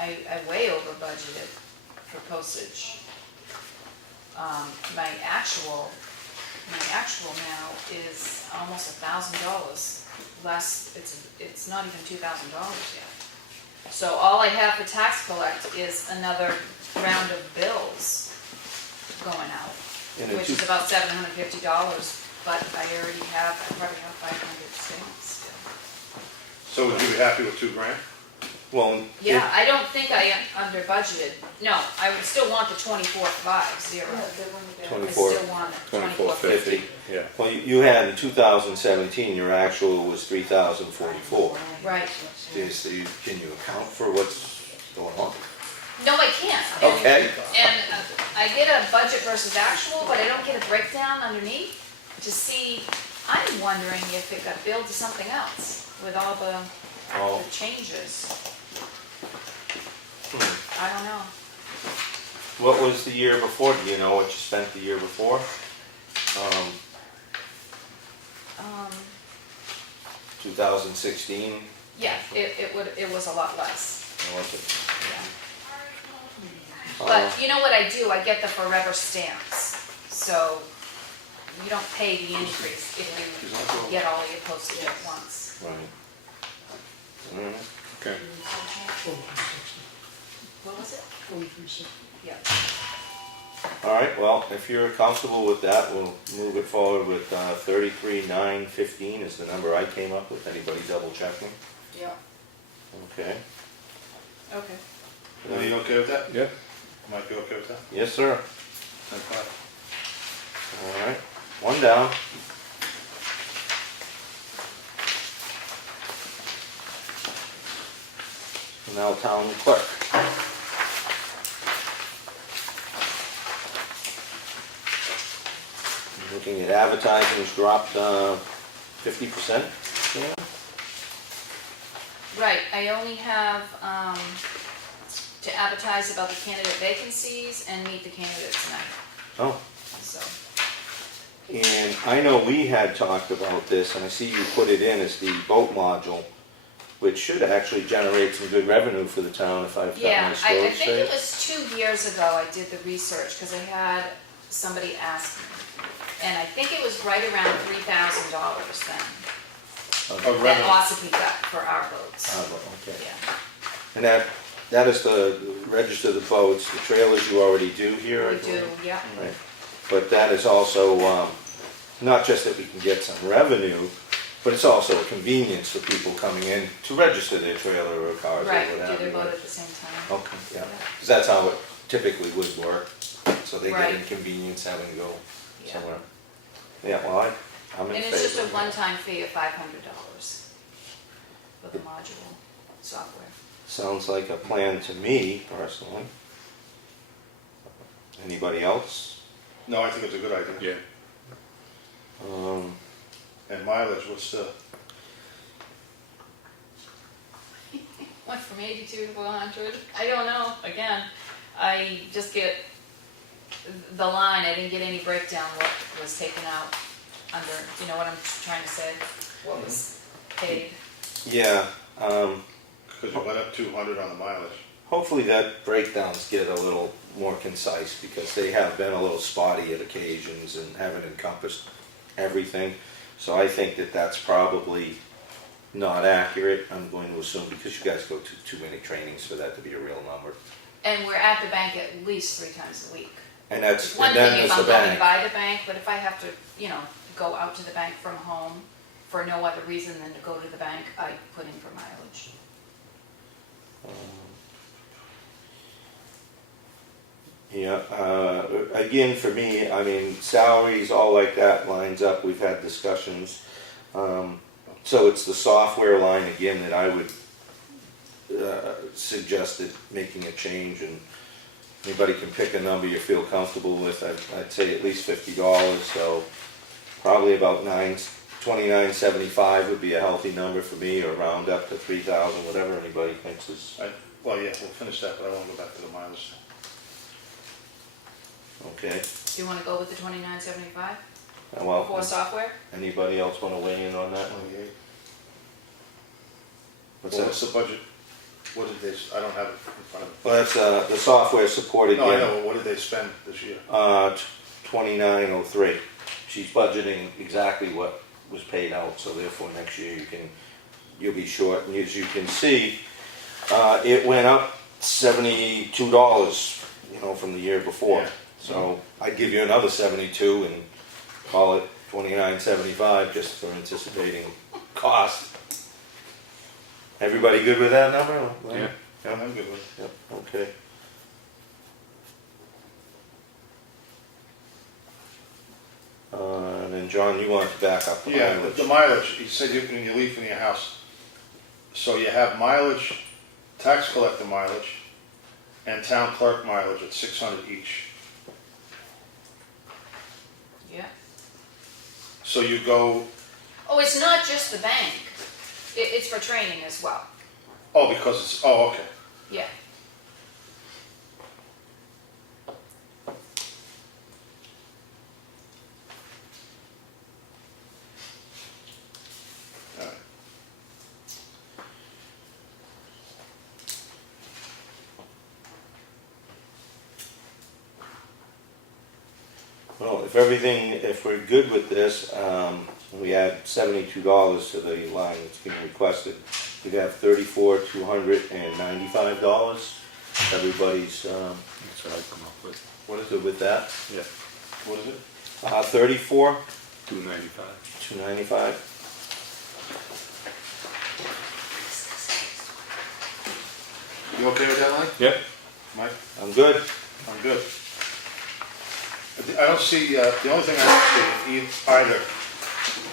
I way over budgeted for postage. My actual now is almost $1,000 less, it's not even $2,000 yet. So all I have for tax collect is another round of bills going out, And which is about $750, but I already have, I probably have 500 stamps still. So would you be happy with $2,000? Well, Yeah, I don't think I under budgeted. No, I would still want the 2450. I 24 still want it, 2450, yeah. well, you had in 2017, your actual was 3,044. Right. So can you account for what's going on? No, I can't. And- Okay. And I get a budget versus actual, but I don't get a breakdown underneath to see, I'm wondering if it got billed to something else with all the Oh, changes. I don't know. what was the year before? Do you know what you spent the year before? 2016? Yeah, it was a lot less, Was it? yeah. Uh, But you know what I do? I get the forever stamps. So you don't pay the increase if you get all your postage at once. Right. Alright. Okay. 4360. What was it? 4360. Yeah. All right, well, if you're comfortable with that, we'll move it forward with 33,915 is the number I came up with. Anybody double check me? Yeah. Okay. Okay. Are you okay with that? Yeah. Might be okay with that? Yes, sir. Okay. All right, one down. Now town clerk. Looking at advertising has dropped 50%. Right, I only have to advertise about the candidate vacancies and meet the candidates tonight, Oh. so. And I know we had talked about this, and I see you put it in as the boat module, which should actually generate some good revenue for the town if I've got Yeah, my I scores think it straight. was 2 years ago I did the research, because I had somebody ask me. And I think it was right around $3,000 then, Of that revenue. Ossipee got for our boats. Okay. Yeah, And that is to register the boats, the trailers you already do here? I we do, believe? yeah. Right. But that is also, not just that we can get some revenue, but it's also a convenience for people coming in to register their trailer or cars or Right, whatever. do their boat at the same time. Okay, yeah, because that's how it typically would work, so they get Right. inconvenience having to go Yeah. somewhere. Yeah, well, I'm in And favor. it's just a of that. one-time fee of $500 for the module software. Sounds like a plan to me, personally. Anybody else? No, I think it's a good idea. Yeah. And mileage, what's the, Went from 82 to 100. I don't know. Again, I just get the line. I didn't get any breakdown what was taken out under, you know what I'm trying to say? What was paid. Yeah, because you went up 200 on the mileage. hopefully that breakdowns get a little more concise, because they have been a little spotty at occasions and haven't encompassed everything. So I think that that's probably not accurate, I'm going to assume, because you guys go to too many trainings for that to be a real number. And we're at the bank at least 3 times a week. And It's that's, one and then thing if there's the I'm going bank. by the bank, but if I have to, you know, go out to the bank from home for no other reason than to go to the bank, I put in for mileage. Yeah, again, for me, I mean, salaries, all like that lines up, we've had discussions. So it's the software line again that I would suggest it making a change, and anybody can pick a number you feel comfortable with. I'd say at least $50, so probably about $29.75 would be a healthy number for me, or round up to 3,000, whatever anybody thinks is Well, yeah, we'll finish that, but I want to go back to the mileage. okay. Do you want to go with the $29.75 for Well, software? anybody else want to weigh in on that? 28. What's Well, that? what's the budget? What did they, I don't have it in front of me. Well, that's the software support No, I again. know, what did they spend this year? 2903. She's budgeting exactly what was paid out, so therefore next year you'll be short. And as you can see, it went up $72, from the year before. Yeah. So I'd give you another 72 and call it $29.75 just for anticipating cost. Everybody good with that number? Yeah. Yeah, I'm good with it. Yep, okay. And then John, you want to back up the Yeah, mileage? the mileage, you said when you leave from your house. So you have mileage, tax collector mileage, and town clerk mileage at 600 each. Yeah. So you go, Oh, it's not just the bank. It's for training as well. oh, because it's, oh, okay. Yeah. All right. Well, if we're good with this, we add $72 to the line that's being requested. We have $34,295. Everybody's, That's what I come up with. what is it with that? Yeah, What is it? 34, $295. 295. You okay with that, Mike? Yep. Mike? I'm good. I'm good. I don't see, the only thing I don't see in either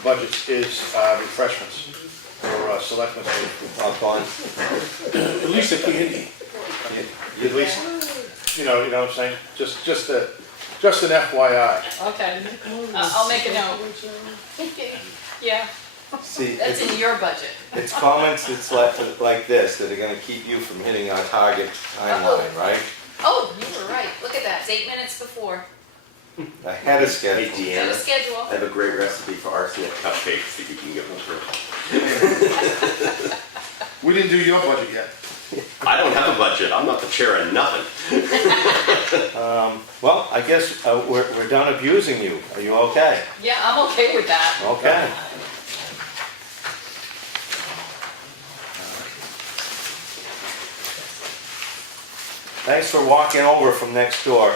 budgets is refreshments or selectmen's. Popcorn. At least a candy. At least, you know what I'm saying? Just an FYI. Okay. I'll make a note. Yeah, See, that's in your budget. it's comments that's like this that are gonna keep you from hitting our target timeline, right? Oh, you were right. Look at that. It's 8 minutes before. Ahead of schedule. Set a Deanna, schedule. I have a great recipe for RCF cupcakes that you can get one for. We didn't do your budget yet. I don't have a budget. I'm not the chair of nothing. Well, I guess we're done abusing you. Are you okay? Yeah, I'm okay with that. Okay. Thanks for walking over from next door.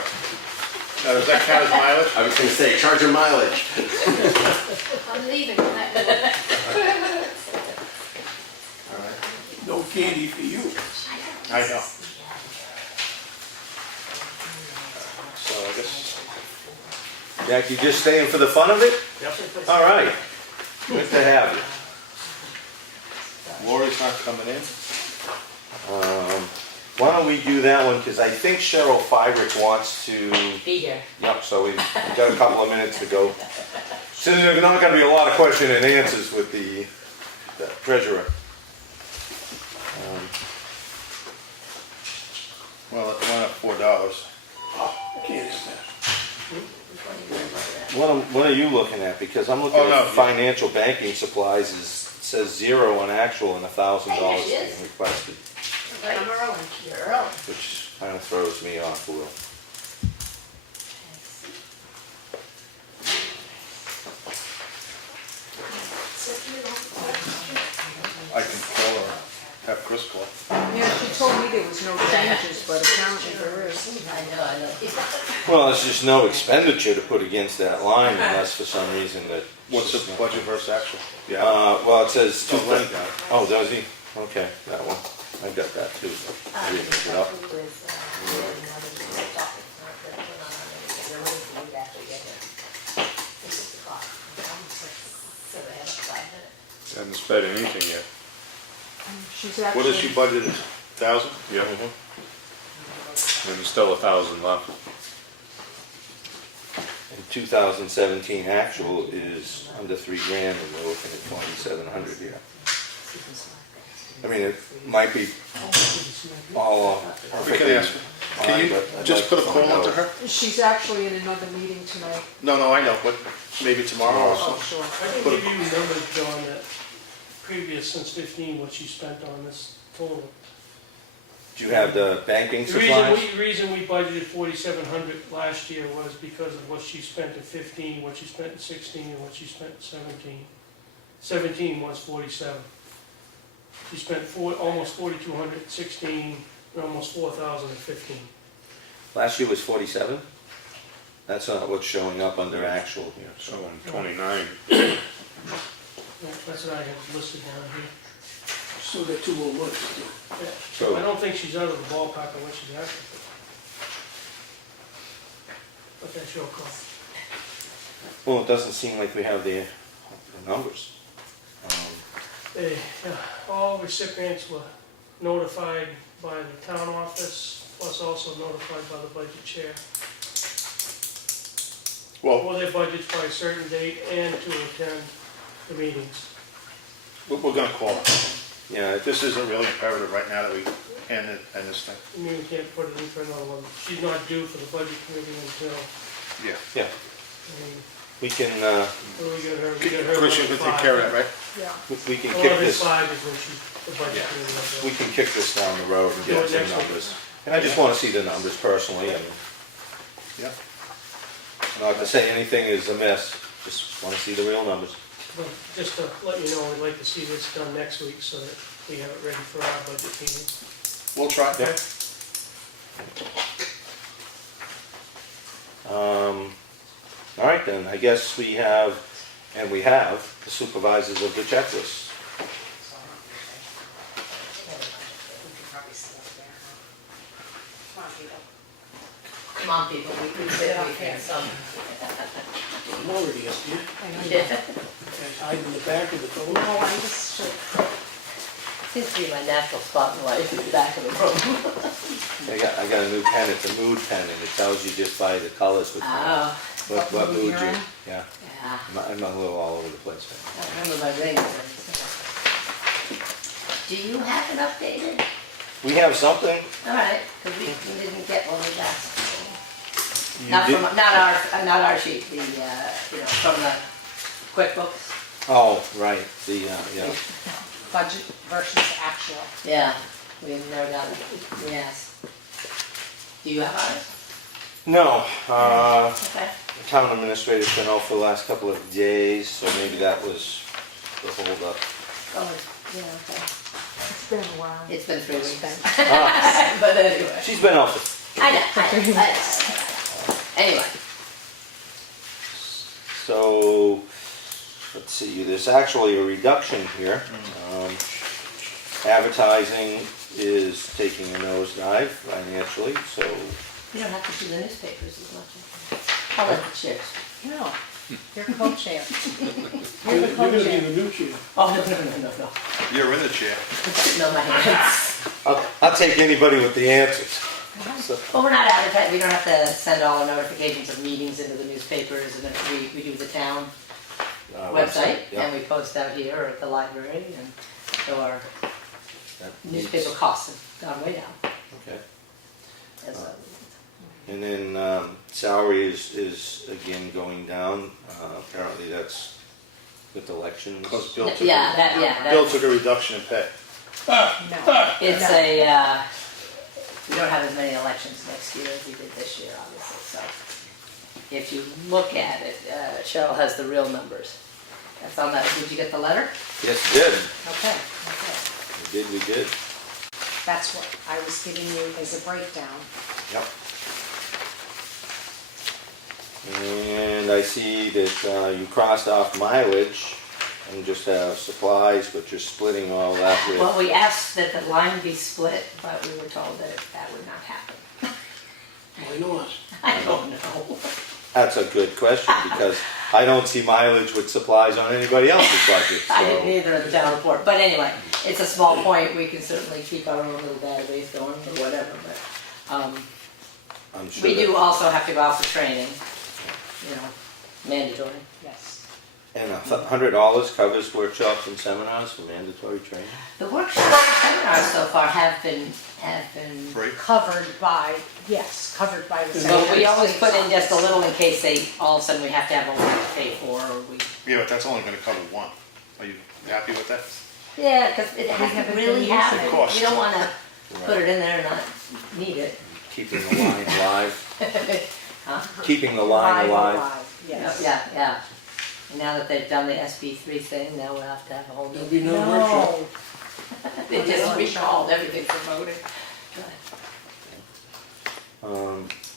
Now, does that count as mileage? I was going to say, charge your mileage. I'm leaving in that minute. No candy for you. I know. So I guess, Jack, you just staying for the fun of it? Yep. All right. Good to have you. Lori's not coming in. Why don't we do that one, because I think Cheryl Fybreck wants to, Be here. yep, so we've got a couple of minutes to go. So there's not gonna be a lot of question and answers with the treasurer. Well, it went up $4. Can't have that. What are you looking at? Because I'm looking Oh, no, at financial banking supplies, says 0 on actual and $1,000 being requested, I'm early. You're early. which kind of throws me off a little. I can call her, have Chris call. Yeah, she told me there was no changes, but apparently there is. I know. Well, there's just no expenditure to put against that line unless for some reason that. What's the budget versus actual? Yeah. Well, it says. Oh, Lenny got it. Oh, does he? Okay, that one. I got that too. I didn't look it up. Haven't spent anything yet. She's What is she actually, budgeted? 1,000? Yep. And there's still 1,000 left. In 2017 actual is under $3,000 and we're looking at 2,700 here. I mean, it might be all. We can ask her. Can you just put a call into her? she's actually in another meeting tonight. No, I know, but maybe tomorrow or Oh, something. sure. I can give you numbers, John, that previous since 15, what you spent on this total. Do you have the banking The supplies? reason we budgeted 4,700 last year was because of what she spent in 15, what she spent in 16, and what she spent in 17. 17 was 47. She spent almost 4,200, 16, and almost 4,000 at 15. Last year was 47? That's not what's showing up under actual Yeah, here. so I'm 29. Yeah, that's what I have listed down here. Still got 2 more months to do. Yeah. So- I don't think she's out of the ballpark of what she's asking for. But that's your call. Well, it doesn't seem like we have the numbers. All recipients were notified by the town office, plus also notified by the budget chair. Well, For their budgets by a certain date and to attend the meetings. we're gonna call her. Yeah, This isn't really imperative right now that we end this thing. I mean, we can't put it in for another one. She's not due for the budget committee until, Yeah. yeah, I mean, we can, what do we get her? We get her Christian can take care of that, right? Yeah. we can kick 11/5 this, is when she's, the budget Yeah. committee. we can kick this down the road and Do get it some next week. numbers. And I just wanna see the numbers personally, and Yeah. not to say anything is amiss, just wanna see the real numbers. But just to let you know, we'd like to see this done next week so that we have it ready for our budget meeting. We'll try. Okay? All right then, I guess we have the supervisors of the checklist. Come on, people, we sit up here, so. I'm already up here. Yeah. I hide in the back of the phone. No, I just, Seems to be my natural spot in life, in the back of the room. I got a new pen, it's a mood pen, and it tells you just by the colors what What mood mood you're you're in. in? Yeah, Yeah, I'm a little all over the place. I remember my ring. Do you have it updated? We have something. All right, because we didn't get one we asked. You Not did- from, not our sheet, the, from the QuickBooks. Oh, right, yeah. budget versus actual. Yeah, we've never done it, yes. Do you have ours? No, Okay. the town administrator's been out for the last couple of days, so maybe that was the holdup. Oh, yeah, okay. It's been a while. It's been 3 weeks. Ah, But anyway. she's been out for, I know. Anyway, so, let's see, there's actually a reduction here. Advertising is taking a nosedive financially, so, you don't have to do the newspapers as much. I'll let the chairs. No, you're co-chair. You're You're the gonna be co-chair. the new chair. Oh, no. You're in the chair. No, my hands. I'll take anybody with the answers. So, Well, we're not advertising, we don't have to send all the notifications of meetings into the newspapers, and then we do the town website, yeah. and we post out here or at the library, and so our that newspaper needs- costs have gone way down. Okay. And so- And then salary is again going down. Apparently that's with elections. Because Bill took, Yeah, Bill that, took a reduction in pay. No. it's a, we don't have as many elections next year as we did this year, obviously, so. If you look at it, Cheryl has the real numbers. That's on that, did you get the letter? Yes, we did. Okay, We did. that's what I was giving you as a breakdown. Yep. And I see that you crossed off mileage and just have supplies, but you're splitting all that with. Well, we asked that the line be split, but we were told that that would not happen. Why not? I don't know. That's a good question because I don't see mileage with supplies on anybody else's budget. I didn't So either at the town report, but anyway, it's a small point, we can certainly keep our own little database going or whatever, but, I'm sure. we that- do also have to go out for training, mandatory. Yes. And $100 covers workshops and seminars for mandatory training. The workshops and seminars so far have been, Free. Covered by, yes, covered by the. but we always put in Secretary's just a office. little in case they, all of a sudden we have to have one we have to pay for, or we, Yeah, but that's only gonna cover one. Are you happy with that? yeah, because it haven't hasn't been really using it. happened. Cost. We don't wanna put it in there and not need it. Keeping the line alive. Huh? Keeping the line Live alive. alive, yes. Yeah. And now that they've done the SB3 thing, now we'll have to have a whole There'll new. be no workshop. They just recalled everything for voting.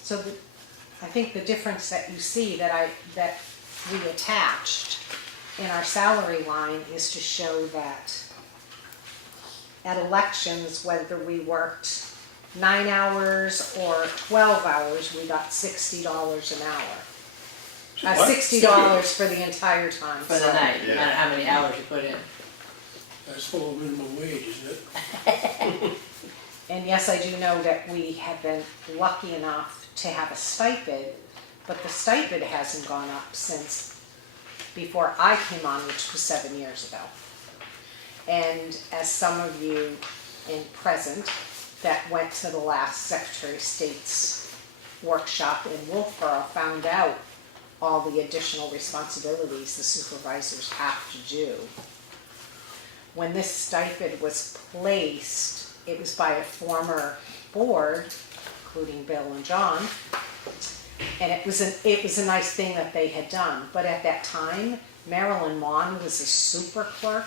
So I think the difference that you see that we attached in our salary line is to show that at elections, whether we worked 9 hours or 12 hours, we got $60 an hour. What? $60 for the entire time. For the so- night, no matter how many hours you put in. That's full minimum wage, isn't it? And yes, I do know that we have been lucky enough to have a stipend, but the stipend hasn't gone up since before I came on, which was 7 years ago. And as some of you in present that went to the last Secretary of State's workshop in Wolfboro found out all the additional responsibilities the supervisors have to do. When this stipend was placed, it was by a former board, including Bill and John, and it was a nice thing that they had done. But at that time, Marilyn Mon was a super clerk,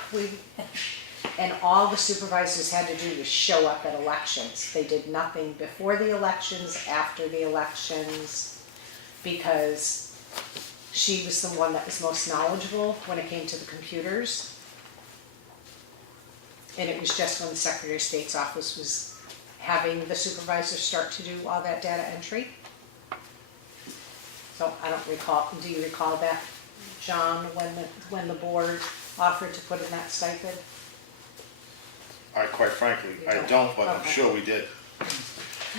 and all the supervisors had to do was show up at elections. They did nothing before the elections, after the elections, because she was the one that was most knowledgeable when it came to the computers. And it was just when the Secretary of State's office was having the supervisors start to do all that data entry. So I don't recall, do you recall that, John, when the board offered to put in that stipend? Quite frankly, You I don't? don't, but I'm Okay. sure we did.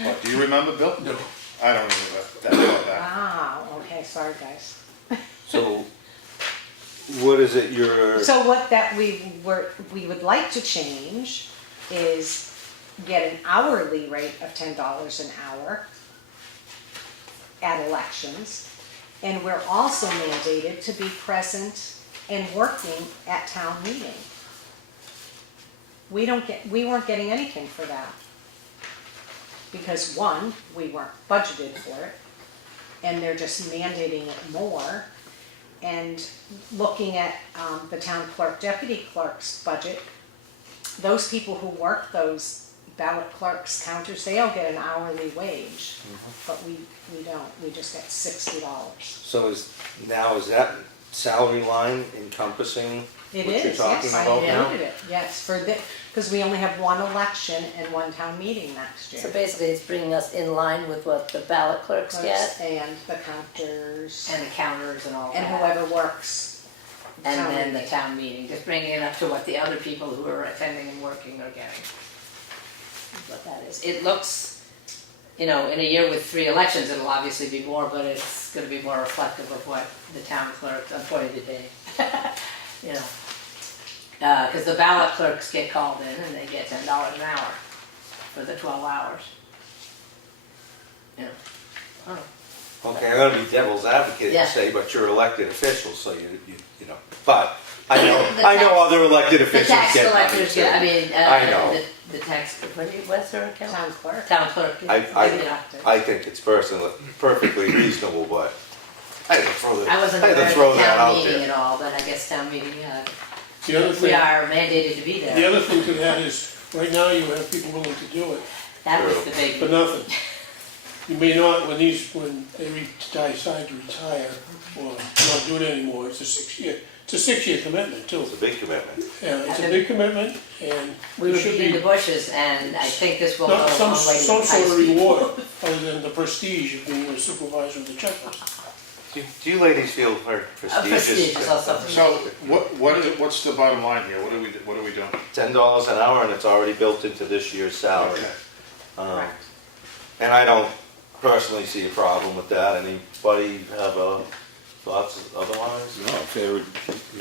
What, do you remember, Bill? No. I don't remember that about that. Ah, okay, sorry guys. So, what is it you're, So what that we would like to change is get an hourly rate of $10 an hour at elections. And we're also mandated to be present and working at town meeting. We weren't getting anything for that. Because one, we weren't budgeted for it, and they're just mandating it more. And looking at the town clerk, deputy clerk's budget, those people who work those ballot clerks, counters, they all get an hourly wage. But we don't, we just get $60. so is that salary line encompassing It what you're is, talking yes, I about now? included it, yes, because we only have one election and one town meeting next year. So basically, it's bringing us in line with what the ballot clerks get, And the counters, and the counters and all that. and whoever works. And town then the meeting. town meeting, just bringing it up to what the other people who are attending and working are getting. Is what that is. It looks, in a year with 3 elections, it'll obviously be more, but it's gonna be more reflective of what the town clerk, employee today, because the ballot clerks get called in and they get $10 an hour for the 12 hours. I don't know. Okay, I'm gonna be devil's advocate Yeah. and say, but you're elected officials, so you know, but I The know tax- other elected The officials tax get money collectors too. get, I mean, I know. the tax, what's their account? Town clerk. Town clerk. I think it's personally perfectly reasonable, but I had to throw I wasn't that, I aware had of to throw the that town out meeting there. at all, but I guess town meeting, yeah, The other we thing, are mandated to be the there. other thing to that is, right now you have people willing to do it That was True. the for big, nothing. You may not, when they decide to retire or not do it anymore, it's a 6-year commitment too. It's a big commitment. Yeah, it's a big commitment, and we it were should beating the be bushes, and I think this will go not a some long way to sort entice of people. reward, other than the prestige of being a supervisor of the checklist. Do you ladies feel very prestigious? Prestigious or something. So what's the bottom line here? What are we doing? $10 an hour, and it's already built into this year's salary. Okay. Correct. And I don't personally see a problem with that. Anybody have thoughts otherwise? No, if they're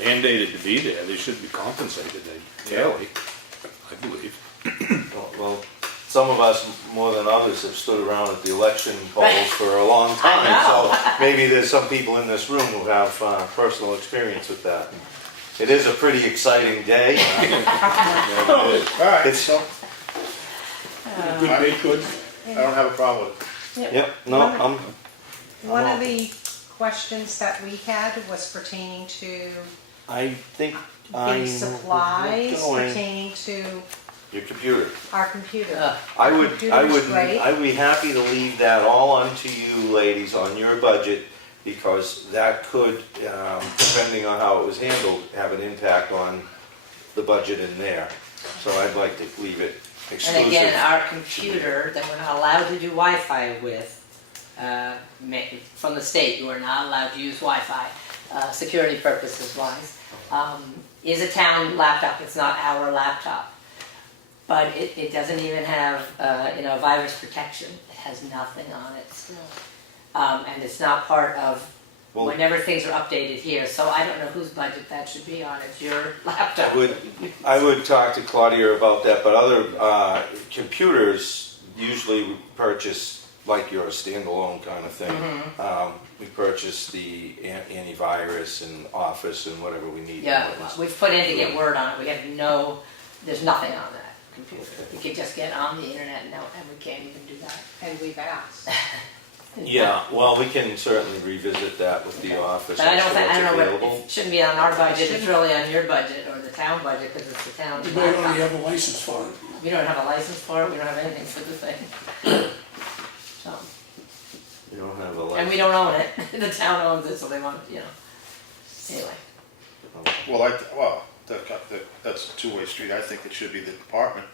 mandated to be there, they should be compensated daily, I believe. Well, some of us, more than others, have stood around at the election polls Right. for a long time. I know. So maybe there's some people in this room who have personal experience with that. It is a pretty exciting day. All right, It's- so Good, big, good. I don't have a problem with it. Yep, no, I'm, One of the questions that we had was pertaining to I think I big supplies going. pertaining to Your computer. our computer. I Our would, computer's great. I'd be happy to leave that all unto you ladies on your budget, because that could, depending on how it was handled, have an impact on the budget in there. So I'd like to leave it exclusive. And again, our computer that we're not allowed to do Wi-Fi with, from the state, you are not allowed to use Wi-Fi, security purposes wise, is a town laptop, it's not our laptop. But it doesn't even have, virus protection, it has nothing on it still. And it's not part of, Well- whenever things are updated here, so I don't know whose budget that should be on, it's your laptop. I would talk to Claudia about that, but other computers usually purchase like your standalone kind of thing. We purchase the antivirus and Office and whatever we need. Yeah, we've put in to get Word on it, we have there's nothing on that computer. We could just get on the internet and we can't even do that. And we've asked. Yeah, well, we can certainly revisit that with the Office. But I don't know, available. it shouldn't be on our budget, it's really on your budget or the town budget, because it's the town's You might already laptop. have a license for it. We don't have a license for it, we don't have anything for the thing. So, You don't have a and license. we don't own it, the town owns it, so they want, anyway. That's a two-way street. I think it should be the department.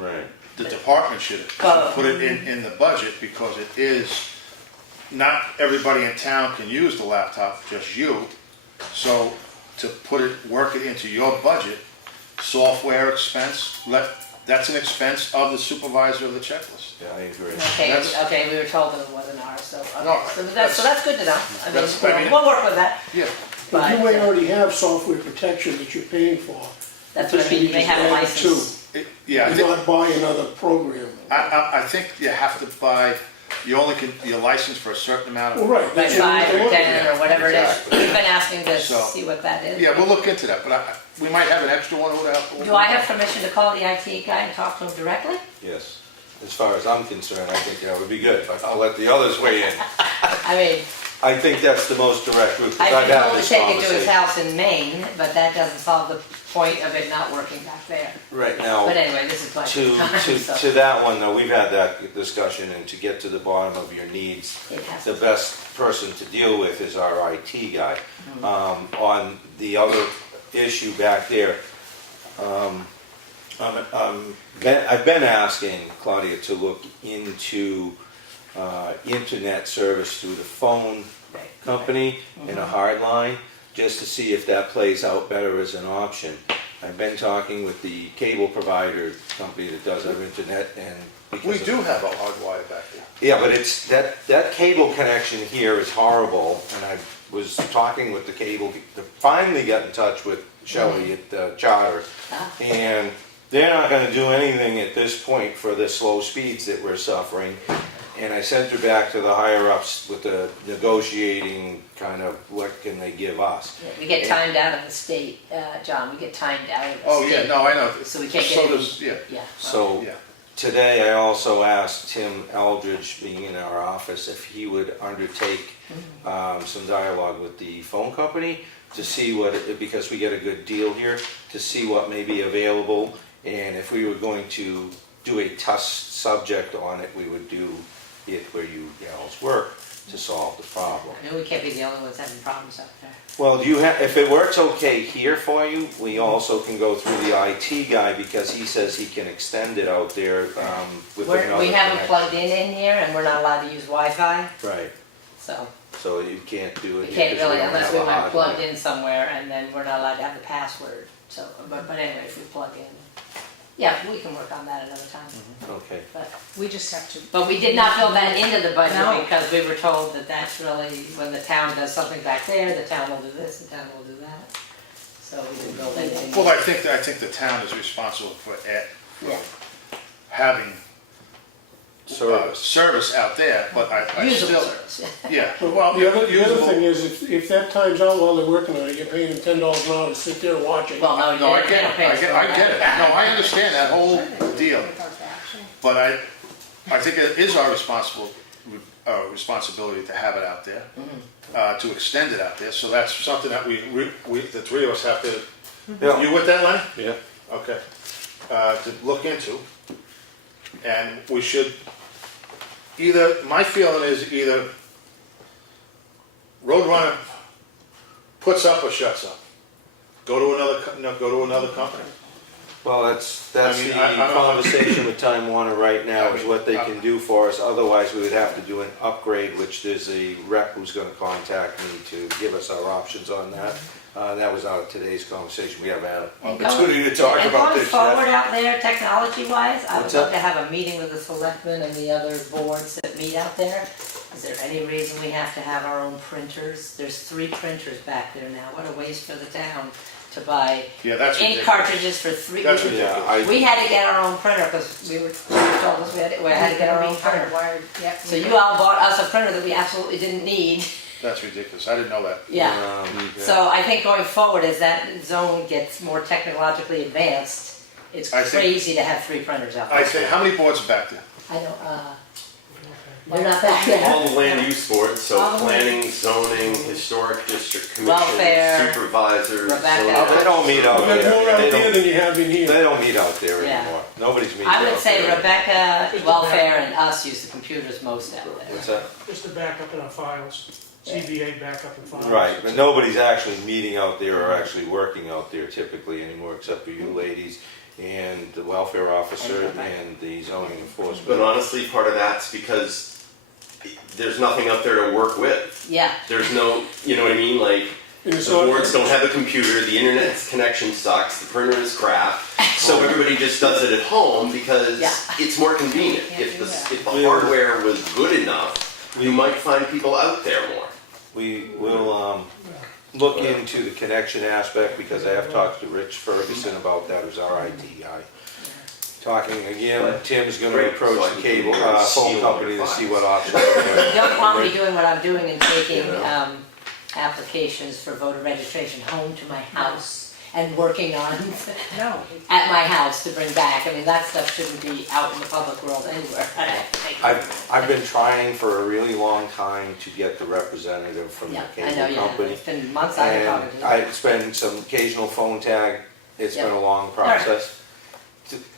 Right. The department should put it in the budget, because it is, not everybody in town can use the laptop, just you. So to work it into your budget, software expense, that's an expense of the supervisor of the checklist. Yeah, I agree. Okay, we were told that it wasn't ours, so, No, so that's good to know. I mean, we'll work with that. Yeah. But you may already have software protection that you're paying for. That's what I mean, you may have a license. Yeah, I And think, not buy another program. I think you have to buy, you're licensed for a certain amount Well, of. right. Like that's what 5 we're or looking 10 at. or whatever it is. Exactly. We've been asking to So- see what that is. Yeah, we'll look into that, but we might have an extra one or whatever. Do I have permission to call the IT guy and talk to him directly? Yes. As far as I'm concerned, I think that would be good, but I'll let the others weigh in. I mean, I think that's the most direct route, because I've I've been had told to this take it to his conversation. house in Maine, but that doesn't solve the point of it not working back there. Right now, But anyway, this is my. to that one, though, we've had that discussion, and to get to the bottom of your needs, It has the to. best person to deal with is our IT guy. On the other issue back there, I've been asking Claudia to look into internet service through the phone company in a hard line, just to see if that plays out better as an option. I've been talking with the cable provider company that does our internet, and because We of- do have a hard wire back there. yeah, but it's, that cable connection here is horrible, and I was talking with the cable, finally got in touch with Shelley at Charter, and they're not gonna do anything at this point for the slow speeds that we're suffering. And I sent her back to the higher ups with the negotiating kind of, what can they give us? We get timed out of the state, John, we get timed out of the state. Oh, yeah, no, I know. So we can't get So any- does, yeah, Yeah. So, yeah. today I also asked Tim Eldridge, being in our office, if he would undertake some dialogue with the phone company to see because we get a good deal here, to see what may be available, and if we were going to do a test subject on it, we would do it where you gals work to solve the problem. I know we can't be the only ones having problems out there. Well, if it works okay here for you, we also can go through the IT guy, because he says he can extend it out there with another. We haven't connection. plugged in here and we're not allowed to use Wi-Fi, Right, so so you can't do it we here can't 'cause really don't unless have we a went hard plugged line. in somewhere and then we're not allowed to have the password, so, but anyway, if we plug in. Yeah, we can work on that another time, Okay, but. We just have to. But we did not build that into the budget No. because we were told that that's really, when the town does something back there, the town will do this, the town will do that. So we didn't build anything. Well, I think the town is responsible for Yeah. having service. service out there, but I Usable still, service. yeah. But Well, the other usable- thing is, if that time's out while they're working on it, you're paying them $10 an hour to sit there and watch it. Well, no, you No, I don't get it, pay us for I get it. that. No, I understand that whole deal. But I think it is our a responsibility to have it out there, to extend it out there, so that's something that we, the three of us have to, Yeah. you with that, Lenny? Yeah. Okay, to look into. And we should, either, my feeling is either Roadrunner puts up or shuts up. Go to another company. Well, that's I mean, the I don't know. conversation with Time Warner right now, I is mean, what they can do for us. Otherwise, we would have to do an upgrade, which there's a rep who's gonna contact me to give us our options on that. That was out of today's conversation. We haven't had an And opportunity to talk about this And going forward yet. out there, technology-wise, I would What's love that? to have a meeting with the selectmen and the other boards that meet out there. Is there any reason we have to have our own printers? There's 3 printers back there now. What a waste for the town to buy Yeah, that's ink ridiculous. cartridges for 3. That's we- ridiculous. We had to get our own printer because we told us we had to get our own printer. Hardwired, yep. So you all bought us a printer that we absolutely didn't need. That's ridiculous, I didn't know that. Yeah. Yeah. So I think going forward, as that zone gets more technologically advanced, it's I think- crazy to have 3 printers out there. I say, how many boards are back there? I don't, they're not that there. All the land use boards, so All the land- planning, zoning, historic district Welfare, commission, supervisors. Rebecca. zoning Oh, they don't meet out You there. have more out They there don't- than you have in here. They don't meet out there Yeah. anymore. Nobody's meeting I out would say there. Rebecca, Just a Welfare, backup. and us use the computers most out there. What's that? Just to back up in our files, CBA backup in files. Right, but nobody's actually meeting out there or actually working out there typically anymore, except for you ladies and the welfare officer and the zoning But enforcement. honestly, part of that's because there's nothing out there to work with. Yeah, There's no, you know what I mean, like, the boards don't have a computer, the internet connection sucks, the printer is crap, so everybody just does it at home because Yeah. it's more convenient. If the hardware was good enough, you might find people out there more. We will look into the connection aspect because I have talked to Rich Ferguson about that, who's our IT guy. Talking again, Tim's gonna Great, approach so I the can cable, do a phone seal company on to see your what options. you don't want me doing what I'm doing and taking Yeah. applications for voter registration home to my house and working on No, at my house to bring back. I mean, that stuff shouldn't be out in the public world anywhere. I've been trying for a really long time to get the representative from the Yeah, I know cable you have. company. It's been months I've been talking to And them. it's been some occasional phone tag, it's been Yeah. a long right. process.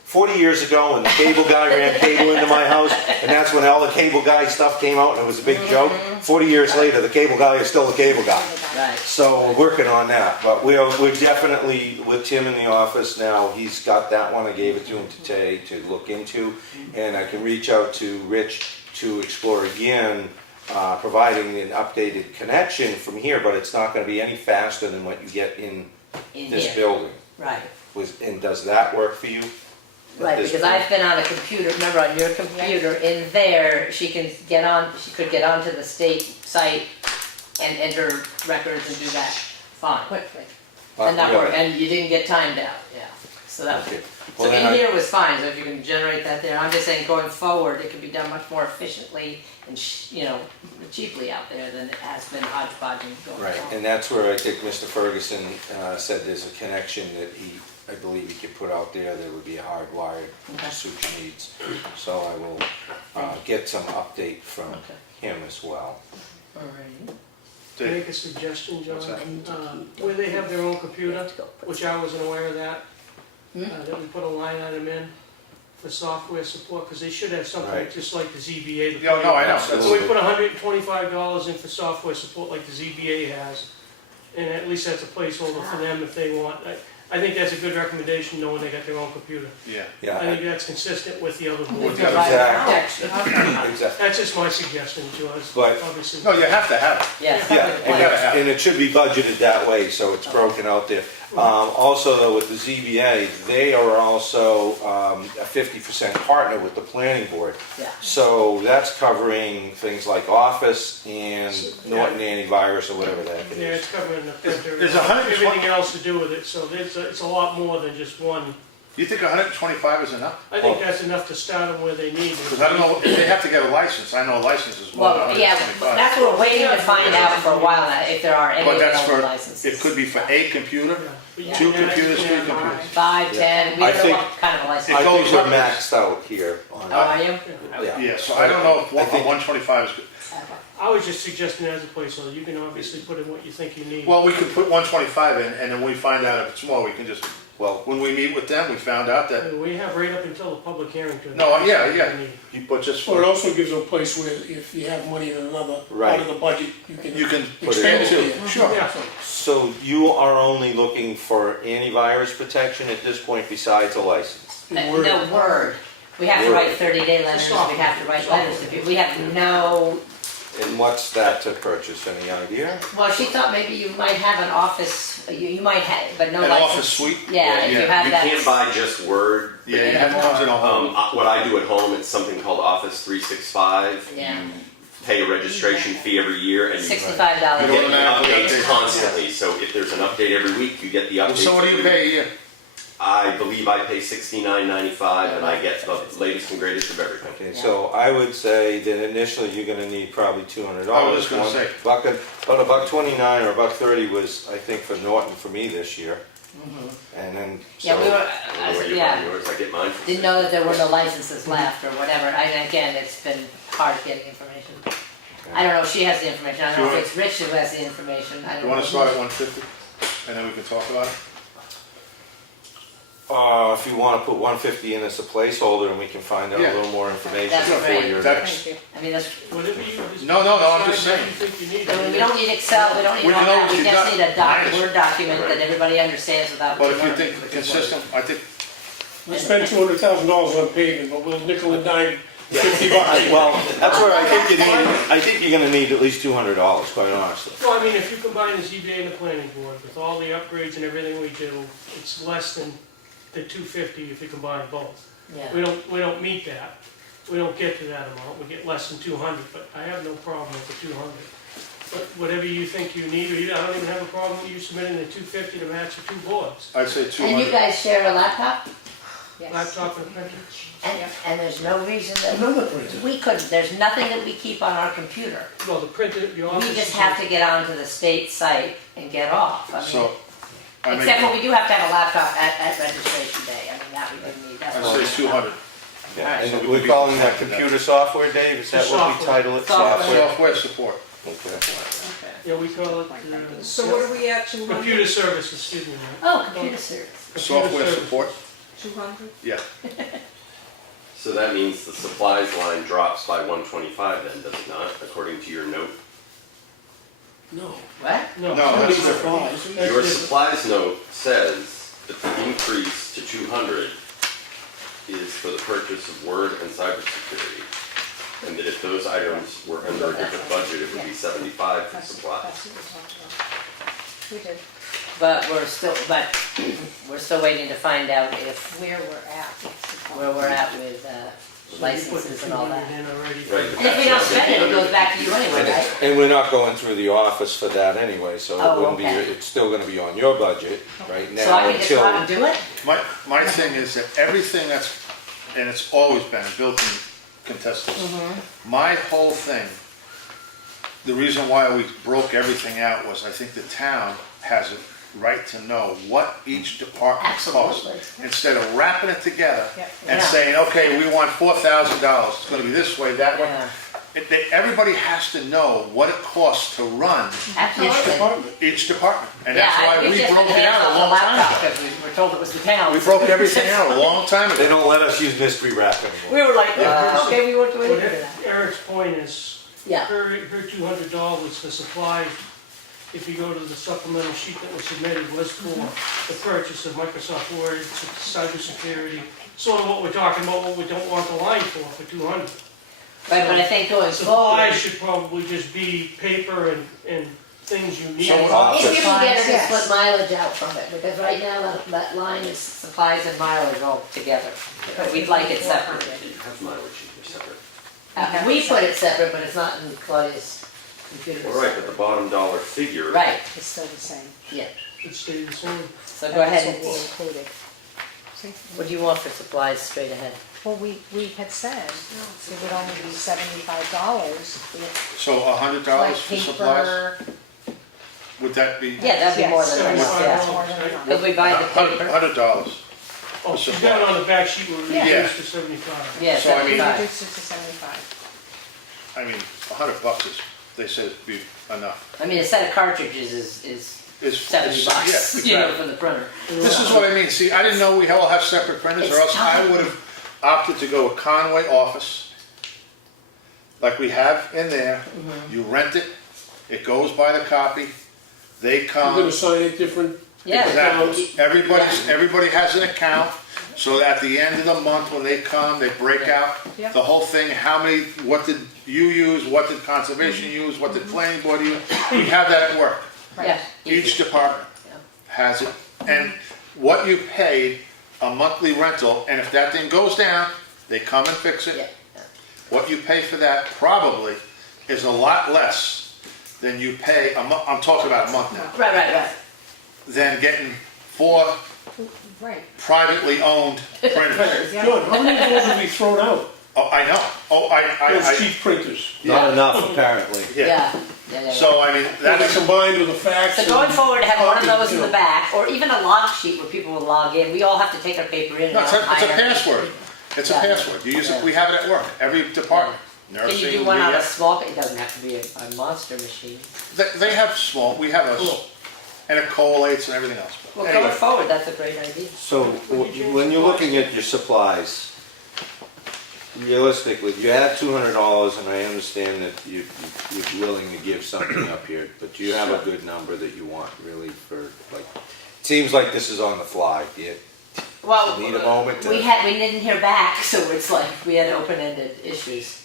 40 years ago, when the cable guy ran cable into my house, and that's when all the cable guy stuff came out and it was a big joke. 40 years later, the cable guy is still the cable guy. Right. So we're working on that, but we're definitely, with Tim in the office now, he's got that one, I gave it to him today to look into. And I can reach out to Rich to explore again, providing an updated connection from here, but it's not gonna be any faster than what you get in In this here. building. Right. And does that work for you? at Right, this because point? I've been on a computer, remember on your computer, in there, she could get onto the state site and enter records and do that fine. quickly. And that Yeah. worked, and you didn't get timed out, yeah. So that, Okay. so Well, then in I- here was fine, so if you can generate that there, I'm just saying going forward, it can be done much more efficiently and, cheaply out there than it has been hodgepodging going Right, on. and that's where I think Mr. Ferguson said there's a connection that I believe he could put out there that would be hardwired Okay. to suit your needs. So I will get some update from Okay. him as well. Alrighty. Dave, Make a suggestion, John, What's that? where they have their own computer, Let's go put which I wasn't aware of that, Hmm? that we put a line item in for software support, because they should have something Right. just like the ZBA. the Yeah, no, I know. So we put $125 in for software support like the ZBA has, and at least that's a placeholder for them if they want. I think that's a good recommendation, knowing they got their own computer. yeah. Yeah, I think that's consistent with the other boards. Yeah, exactly. Exactly. That's just my suggestion, George, But- obviously. No, you have to have it. Yes. Yeah, that's the and plan. and it should be budgeted that way, so it's broken out there. Also, with the ZBA, they are also a 50% partner with the planning board. Yeah. So that's covering things like Office and Norton antivirus or whatever the heck it Yeah, is. it's covering the printer, There's 120 everything else to do with it, so it's a lot more than just one. You think 125 is enough? I think that's enough to start them where they need it. Because I don't know, if they have to get a license, I know a license is more than Well, yeah, 125. that's what we're waiting to find out for a while now, if there are any But that's available for, licenses. it could be for a computer, Yeah. two Yeah. computers, three Yeah. computers. 5, 10, we I don't know think- what kind of a license. It I think goes we're up. maxed out here on Oh, are you? Yeah. Yeah, so I don't know if I think- 125 is good. I was just suggesting as a placeholder, you can obviously put in what you think you need. Well, we could put 125 in, and then we find out if it's more, we can just, well, when we meet with them, we found out that, We have right up until the public hearing to. No, yeah, what yeah. we need. you put just, Well, it also gives a place where if you have money in another part of the budget, you can expand it too. there. Sure. Yeah. So you are only looking for antivirus protection at this point besides a license? No word. We have to write 30-day letters, we have to write letters to people, we have no, And what's that to purchase, any idea? well, she thought maybe you might have an office, you might have, but no An license. office suite? Yeah, if you Yeah. have You that. can't buy just Word. Yeah, it comes in a whole. What I do at home, it's something called Office 365. Yeah. You pay a registration fee every year and you $65. You get don't the automatically updates update. constantly. So if there's an update every week, you get the updates. So what do you every pay a week. year? I believe I pay $69.95 and I get the latest and greatest of everything. Okay, so I would say that initially you're gonna need probably $200. I was just gonna say. About $1.29 or $1.30 was, I think, for Norton for me this year. And then, Yeah, we so, were, I don't know where you yeah, buy yours, I get mine from. didn't know that there were no licenses left or whatever, again, it's been hard getting information. I don't know if she has the information, I don't know if it's Rich who has the information, I don't know. You wanna start at 150, and then we can talk about it? if you wanna put 150 in as a placeholder and we can find out a Yeah. little more information That's before great. your That's- next. I mean, that's, Whatever you. No, I'm just decide saying. what you think you need. I mean, we don't need Excel, we don't need We all know that, what we you just got. need a Word document that everybody understands without. But if you learning. think consistent, I think, We spend $200,000 on paving, but we'll nickel and dime $50. Well, that's where I think you're gonna need at least $200, quite honestly. Well, I mean, if you combine the ZBA and the planning board with all the upgrades and everything we do, it's less than the 250 if you combine both. Yeah. We don't meet that. We don't get to that amount. We get less than 200, but I have no problem with the 200. But whatever you think you need, or I don't even have a problem with you submitting the 250 to match the two boards. I'd say And you 200. guys share a laptop? Yes. Laptop and printer. And there's no reason that we couldn't, there's nothing that we keep on our computer. Well, the printer, your office. We just is- have to get onto the state site and get off. I mean, So, I make, except for we do have to have a laptop at registration day, I mean, that we do need, that's I'd what. say 200. Yeah, So and we we're could be calling that content with that. computer software, Dave, is that what we Software. title it? Software. Software support. Okay. Yeah, we call it, So what are we at, 200? computer service, excuse me. ma'am. Oh, computer service. Software service. support, 200? yeah. So that means the supplies line drops by 125 then, does it not, according to your note? No. What? No, No, that's These are different. flies. That's Your different. supplies note says that the increase to 200 is for the purchase of Word and cybersecurity. And that if those items were under a different budget, it would be 75 for supplies. That's what we're talking about. We did, But we're still waiting to find out if, where we're at. where we're at with So you put the licenses and all 200 that. Right, in already. but And if we don't that's spend it, it goes back to you anyway, And, right? and we're not going through the office for that anyway, so Oh, it wouldn't be, okay. it's still gonna be on your budget right So now I can just go out and until. do it? My thing is that everything that's, and it's always been built-in contestants. My whole thing, the reason why we broke everything out was I think the town has a right to know what each department costs. Absolutely. Instead of wrapping it together Yep. and Yeah. saying, okay, we want $4,000, it's gonna be this way, that way. Yeah. Everybody has to know what it costs to run Absolutely. each department. And Yeah, that's why we we just broke it hands out off a the long time laptop ago. because we were told it was the town. We broke everything out a long time They ago. don't let us use mystery wrap anymore. We were like, Yeah. okay, we won't do But anything to that. Eric's point is, Yeah. her $200 for supplies, if you go to the supplemental sheet that was submitted, was for the purchase of Microsoft Word, cybersecurity, sort of what we're talking about, what we don't want the line for 200. Right, but I think going Supplies forward, should probably just be paper and things you need. So if you can get her to Yes. split mileage out from it, because right now that line is supplies and mileage all together. But we'd like it separate. Have mileage in here separate. We put it separate, but it's not in Claudia's computer. All right, but the bottom dollar figure. Right, It's still the same. yeah, Should stay the same. so go ahead, That's what we and- included. See? what do you want for supplies straight ahead? Well, we had said it would only be $75 if, So like, $100 for supplies, paper. would that be? Yeah, that'd be more than Yes, enough, that's yeah. more than enough. Because we buy the paper, $100. Oh, she's got it on the back sheet, we're Yeah. reduced to 75. yeah, So, I mean- $75. Reduced it to 75. I mean, $100 is, they said it'd be enough. I mean, a set of cartridges is It's- 70 it's- bucks, yeah, you know, exactly. for the printer. This is what I mean, see, I didn't know we all have separate printers, or It's else I time. would have opted to go with Conway Office, like we have in there. You rent it, it goes by the copy, they You're come. gonna sign it different. Yeah. Exactly. Everybody has an account, so at the end of the month when they come, they break out Yeah. the whole thing, how many, what did you use, what did conservation use, what did planning board use? We have that at work. Yeah. Each department Yeah. has it, and what you paid a monthly rental, and if that thing goes down, they come and fix Yeah. it. What you pay for that probably is a lot less than you pay, I'm talking about a month now, Right. than getting 4 Right. privately owned printers. John, how many of those will be thrown out? Oh, I know, Those cheap printers. Not enough, apparently. yeah. Yeah. So, I mean, That that's, combined with the fax. So going and forward, have one of copy, those you in the know. back, or even a log sheet where people will log in. We all have to take our paper in and no, out. it's a hide our- password. It's a Yeah. password. You use it, Yeah. we have it at work, every department. Can you Nursing, do one on a we- small, it doesn't have to be a monster machine. They have small, we have a, and it collates and everything else. But Well, anyway, going forward, that's a great idea. So when you're looking at your supplies, realistically, you have $200, and I understand that you're willing to give something up here, but do you have a good number that you want really for, like, it seems like this is on the fly. Do you Well, need a moment to? we didn't hear back, so it's like we had open-ended issues.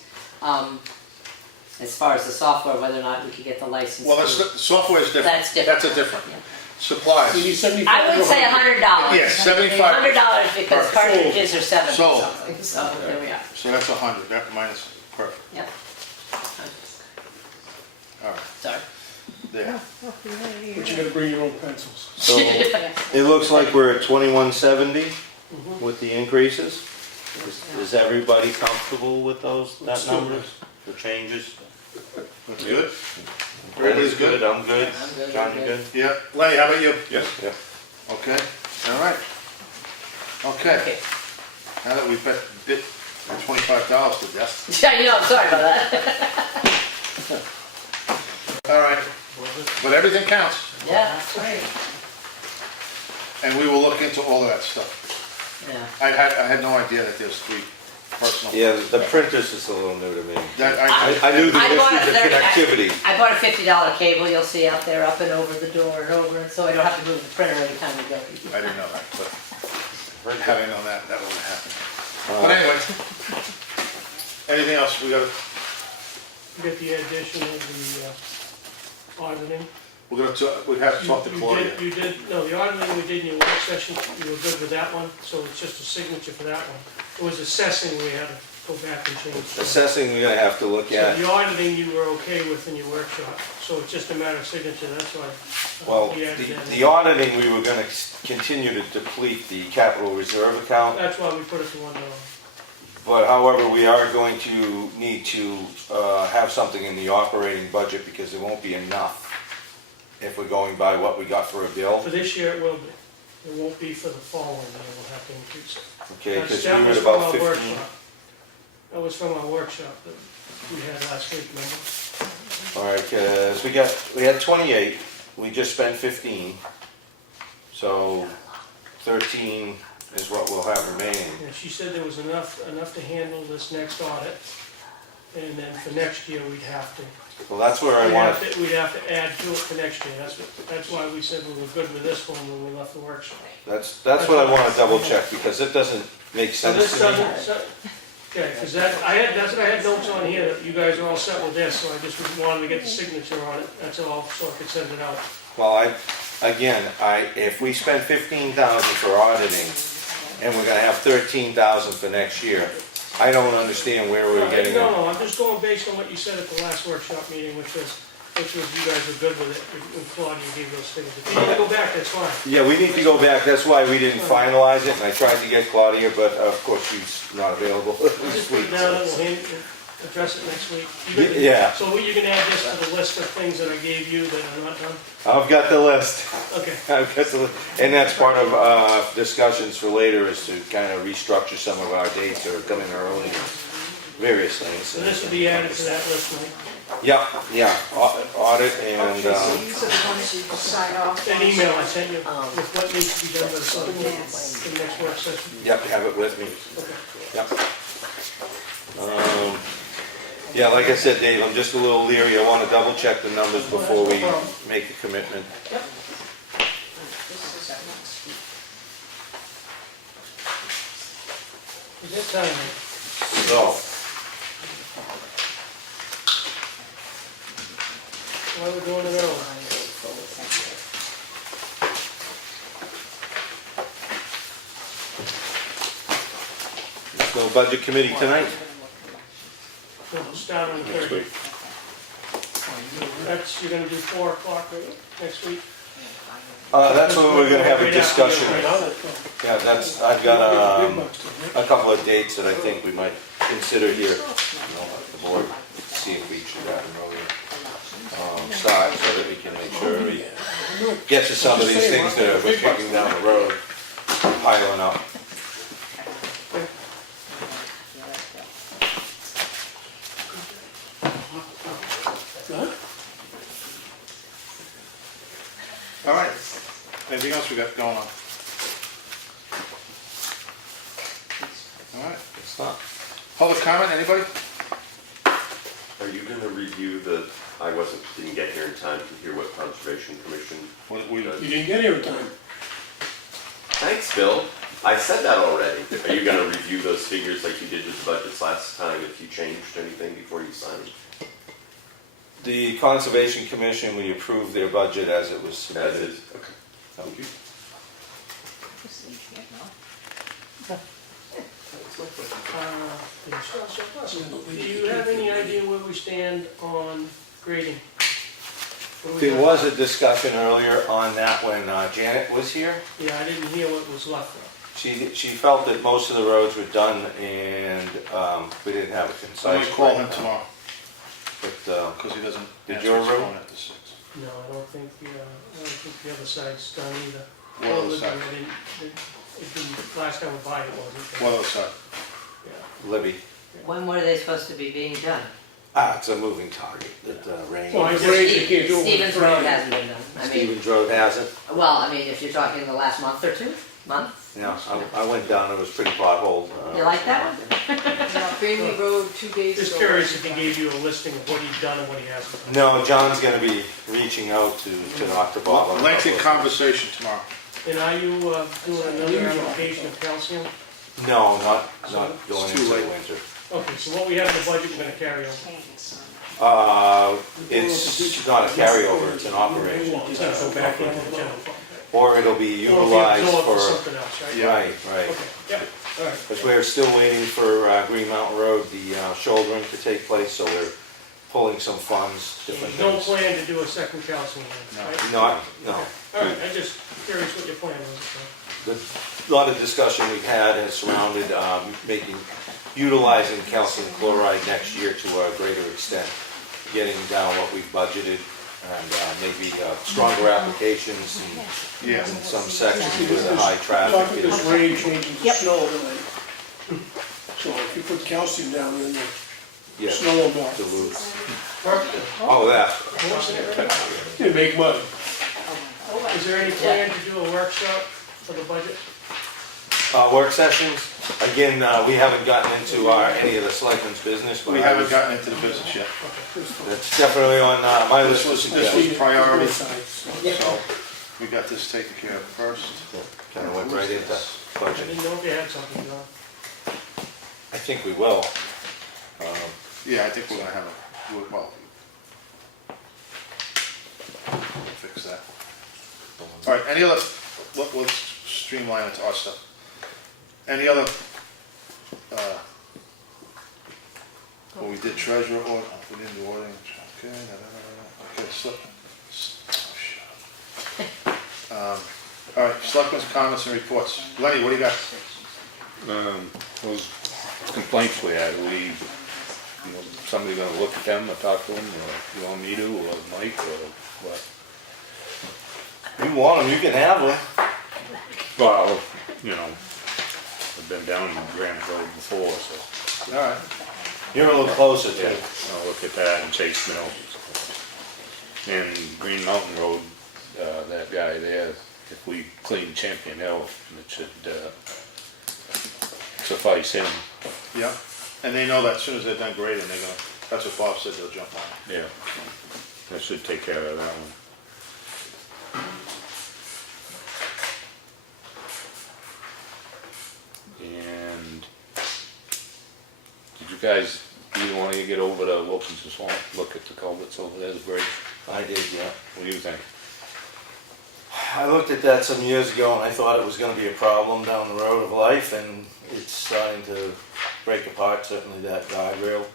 As far as the software, whether or not we could get the license. well, the software is different. That's different. That's a different. Yeah. Supplies. You need 75 I would say $100. Yeah, 75. $100 because Perfect. cartridges are 70 Sold. something, so there we are. So that's 100, that minus, perfect, Yep. all right, Sorry. there. But you gotta bring your own pencils. So it looks like we're at 2170 with the increases. Is everybody comfortable with that numbers, the changes? That's good? Everybody's Everybody's good? I'm good. I'm good, John, I'm you good. good? Yeah, Lenny, how about you? Yes. Yeah. Okay, all right. Okay, Okay. now that we've bit $25 to death, Yeah, you know, I'm sorry about that. all right, but everything counts, Yeah, that's right. and we will look into all of that stuff. Yeah. I had no idea that there's 3 personal. Yeah, the printers is a little new to me. That, I knew the I bought issues of a 30 connectivity. I bought a $50 cable you'll see out there up and over the door and over it, so I don't have to move the printer every time we go. I didn't know that, but had I known that, that wouldn't have happened. But anyway, anything else we got? You get the addition of the auditing. We have to talk to Claudia. You did, no, the auditing we did in your work session, you were good with that one, so it's just a signature for that one. It was assessing we had to go back and change. Assessing, we're gonna have to look So at. the auditing you were okay with in your workshop, so it's just a matter of signature, that's why. Well, we added that in. the auditing, we were gonna continue to deplete the capital reserve account. That's why we put it to $1. But however, we are going to need to have something in the operating budget because there won't be enough if we're going by what we got for a bill. For this year, it will be. It won't be for the following year, we'll have to increase it. Okay, because we That were was at from about our 15. workshop. That was from our workshop that we had last week, remember? All right, because we had 28, we just spent 15. So 13 is what we'll have remaining. Yeah, she said there was enough to handle this next audit, and then for next year, we'd have to. Well, that's where I want to, We'd have to add to it for next year, that's why we said we were good with this one when we left the workshop. that's what I want to double check because it doesn't make So sense this to me. doesn't, okay, because that's what I had notes on here, that you guys are all set with this, so I just wanted to get the signature on it, that's all, so I could send it out. Well, if we spend 15,000 for auditing and we're gonna have 13,000 for next year, I don't understand where we're getting it. No, I'm just going based on what you said at the last workshop meeting, which was you guys were good with it, and Claudia gave those things. If you want to go back, that's fine. Yeah, we need to go back, that's why we didn't finalize it, and I tried to get Claudia, but of course she's not available Just this put week. it down, so- we'll address it next week. You can- Yeah. So you can add this to the list of things that I gave you that are not done? I've got the list. Okay. I've got the list. And that's part of discussions for later is to kind of restructure some of our dates or come in early. various things. So this will be added to that list, Mike. Yeah, audit and, Okay, so these are the ones you sign off That on. email I sent you with what needs to be done by the subcommittee for the next work session. yep, have it with me. Okay. Yep. Yeah, like I said, Dave, I'm just a little leery. I want to double check the numbers before we make a commitment. Is that time, Mike? So, Why are we doing it early? there's no budget committee tonight? We'll start on the Next 30th. week. That's, you're gonna do 4 o'clock next week? That's when we're gonna have a discussion. Right. Yeah, that's, I've got a couple of dates that I think we might consider here. The board, see if we should have an earlier start so that we can make sure we get to some of these things that we're kicking down the road, piling up. All right, anything else we got going on? All right, It's not. public comment, anybody? Are you gonna review didn't get here in time to hear what Conservation Commission does? You didn't get here in time. Thanks, Bill. I said that already. Are you gonna review those figures like you did with the budgets last time, if you changed anything before you signed? The Conservation Commission, we approved their budget as it was As submitted. is, okay. Thank you. Do you have any idea where we stand on grading? What do we There got? was a discussion earlier on that when Janet was here. Yeah, I didn't hear what was left. She felt that most of the roads were done and we didn't have a I'm concise. gonna call him breakdown. tomorrow, But, because he doesn't Did answer your his road? phone after 6. No, I don't think the other side's done either. What other Well, side? it didn't, last time we bought it wasn't. What other side? Yeah. Libby, When were they supposed to be being done? it's a moving target, that rain. Well, it's rain, you can't do it. Stevens Road hasn't been done. I mean, Stevens Road hasn't. well, I mean, if you're talking the last month or 2 months, Yeah, I went down, it was pretty potholed. you like that one? Now, Bailey Road 2 days ago. Just curious if he gave you a listing of what he's done and what he hasn't done. No, John's gonna be reaching out to Dr. Bob. on a Lengthy couple of- conversation tomorrow. And are you doing another application of calcium? No, not going It's too into the late. winter. Okay, so what we have in the budget, we're gonna carry over. It's not a carryover, it's an operation. It's gonna go back into the general fund. Or it'll be Or if you utilized absorb for, something else, right? Yeah. right. Okay, yeah, all right. Because we're still waiting for Green Mountain Road, the shouldering to take place, so we're pulling some funds, different No things. plan to do a second calcium then, right? No. All right, I'm just curious what your plan was. A lot of discussion we've had has surrounded utilizing calcium chloride next year to a greater extent, getting down what we've budgeted, and maybe stronger applications Yeah. in some sections with the high Talk traffic. about this rain changing to snow tonight. So if you put calcium down in there, Yeah, snow will melt. dilute. Perfect. Oh, that. It'll make mud. Is there any plan to do a workshop for the budget? Work sessions, again, we haven't gotten into any of the selectmen's business, but We haven't gotten into the business yet. that's definitely on my list This of was suggestions. priority, so we got this taken care of first. Kind of went right into I budget. didn't know if you had something, John. I think we will. Yeah, I think we're gonna have well, fix that. All right, any other, let's streamline it to our stuff. Any other, well, we did treasurer order, we didn't do ordering, okay, okay, all right, selectmen's comments and reports. Lenny, what do you got? Those complaints we had, somebody gonna look at them or talk to them, or you want me to, or Mike, or what? You want them, you can have them. Well, I've been down Granite Road before, so. All right, You're a little closer to Yeah, it. I'll look at that and Chase Mill. And Green Mountain Road, that guy there, if we clean Champion Hill, it should suffice him. Yeah, and they know that as soon as they're done grading, they're gonna, that's what Bob said, they'll jump on it. Yeah, that should take care of that one. And did you guys, either one of you get over to Wilkinson Swamp, look at the culverts over there, the bridge? I did, yeah. What do you think? I looked at that some years ago and I thought it was gonna be a problem down the road of life, and it's starting to break apart, certainly that guardrail.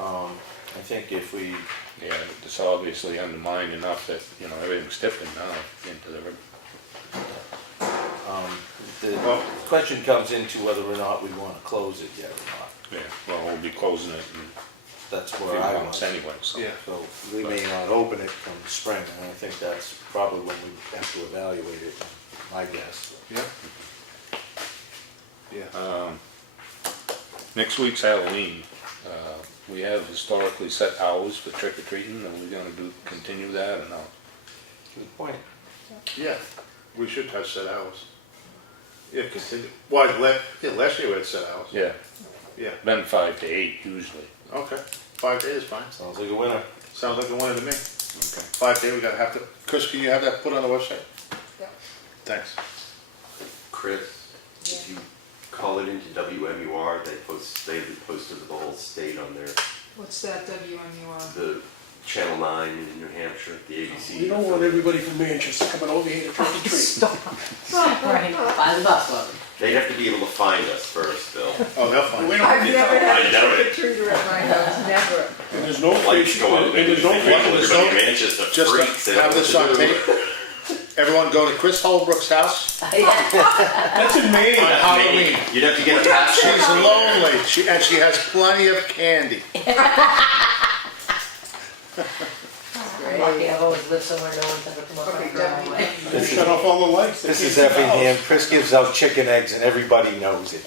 I think if we, Yeah, it's obviously undermined enough that, you know, everything's tipping now into the river. the question comes into whether or not we wanna close it yet or not. Yeah, well, we'll be closing it in That's a few where I months was. anyway, so. Yeah. So we may not open it from the spring, and I think that's probably when we have to evaluate it, my guess. Yeah. Yeah. Next week's Halloween. We have historically set hours for trick or treating. Are we gonna continue that or no? Good point. Yeah, we should have set hours. Yeah, continue, why, last year we had set hours. Yeah, Yeah, been 5 to 8 usually. okay, 5 days, fine. Sounds like a winner. Sounds like a winner to me. Okay. 5 days, we gotta have to, Chris, can you have that put on the website? Yeah. Thanks. Chris, if you call it into WMUR, they posted the whole state on their, What's that WMUR? the Channel 9 in New Hampshire, the ABC. We don't want everybody from Manchester coming over here to trick or treat. Stop. Right, by the bus load. They'd have to be able to find us first, Bill. Oh, they'll find We it. don't I've need never that. had I a know trick or it. treater at my house, never. And there's no Lights fish, go up, and they there's no think fish. everybody in Manchester Just freaks. They don't have know this what on to do. tape. Everyone go to Chris Holbrook's house That's in Maine. on Halloween. You'd have to get a passport. She's lonely, and she has plenty of candy. Lucky I've always lived somewhere no one's ever come up my Okay, driveway. They shut off all the lights. They This can't is see the house. Effingham. Chris gives out chicken eggs and everybody knows it.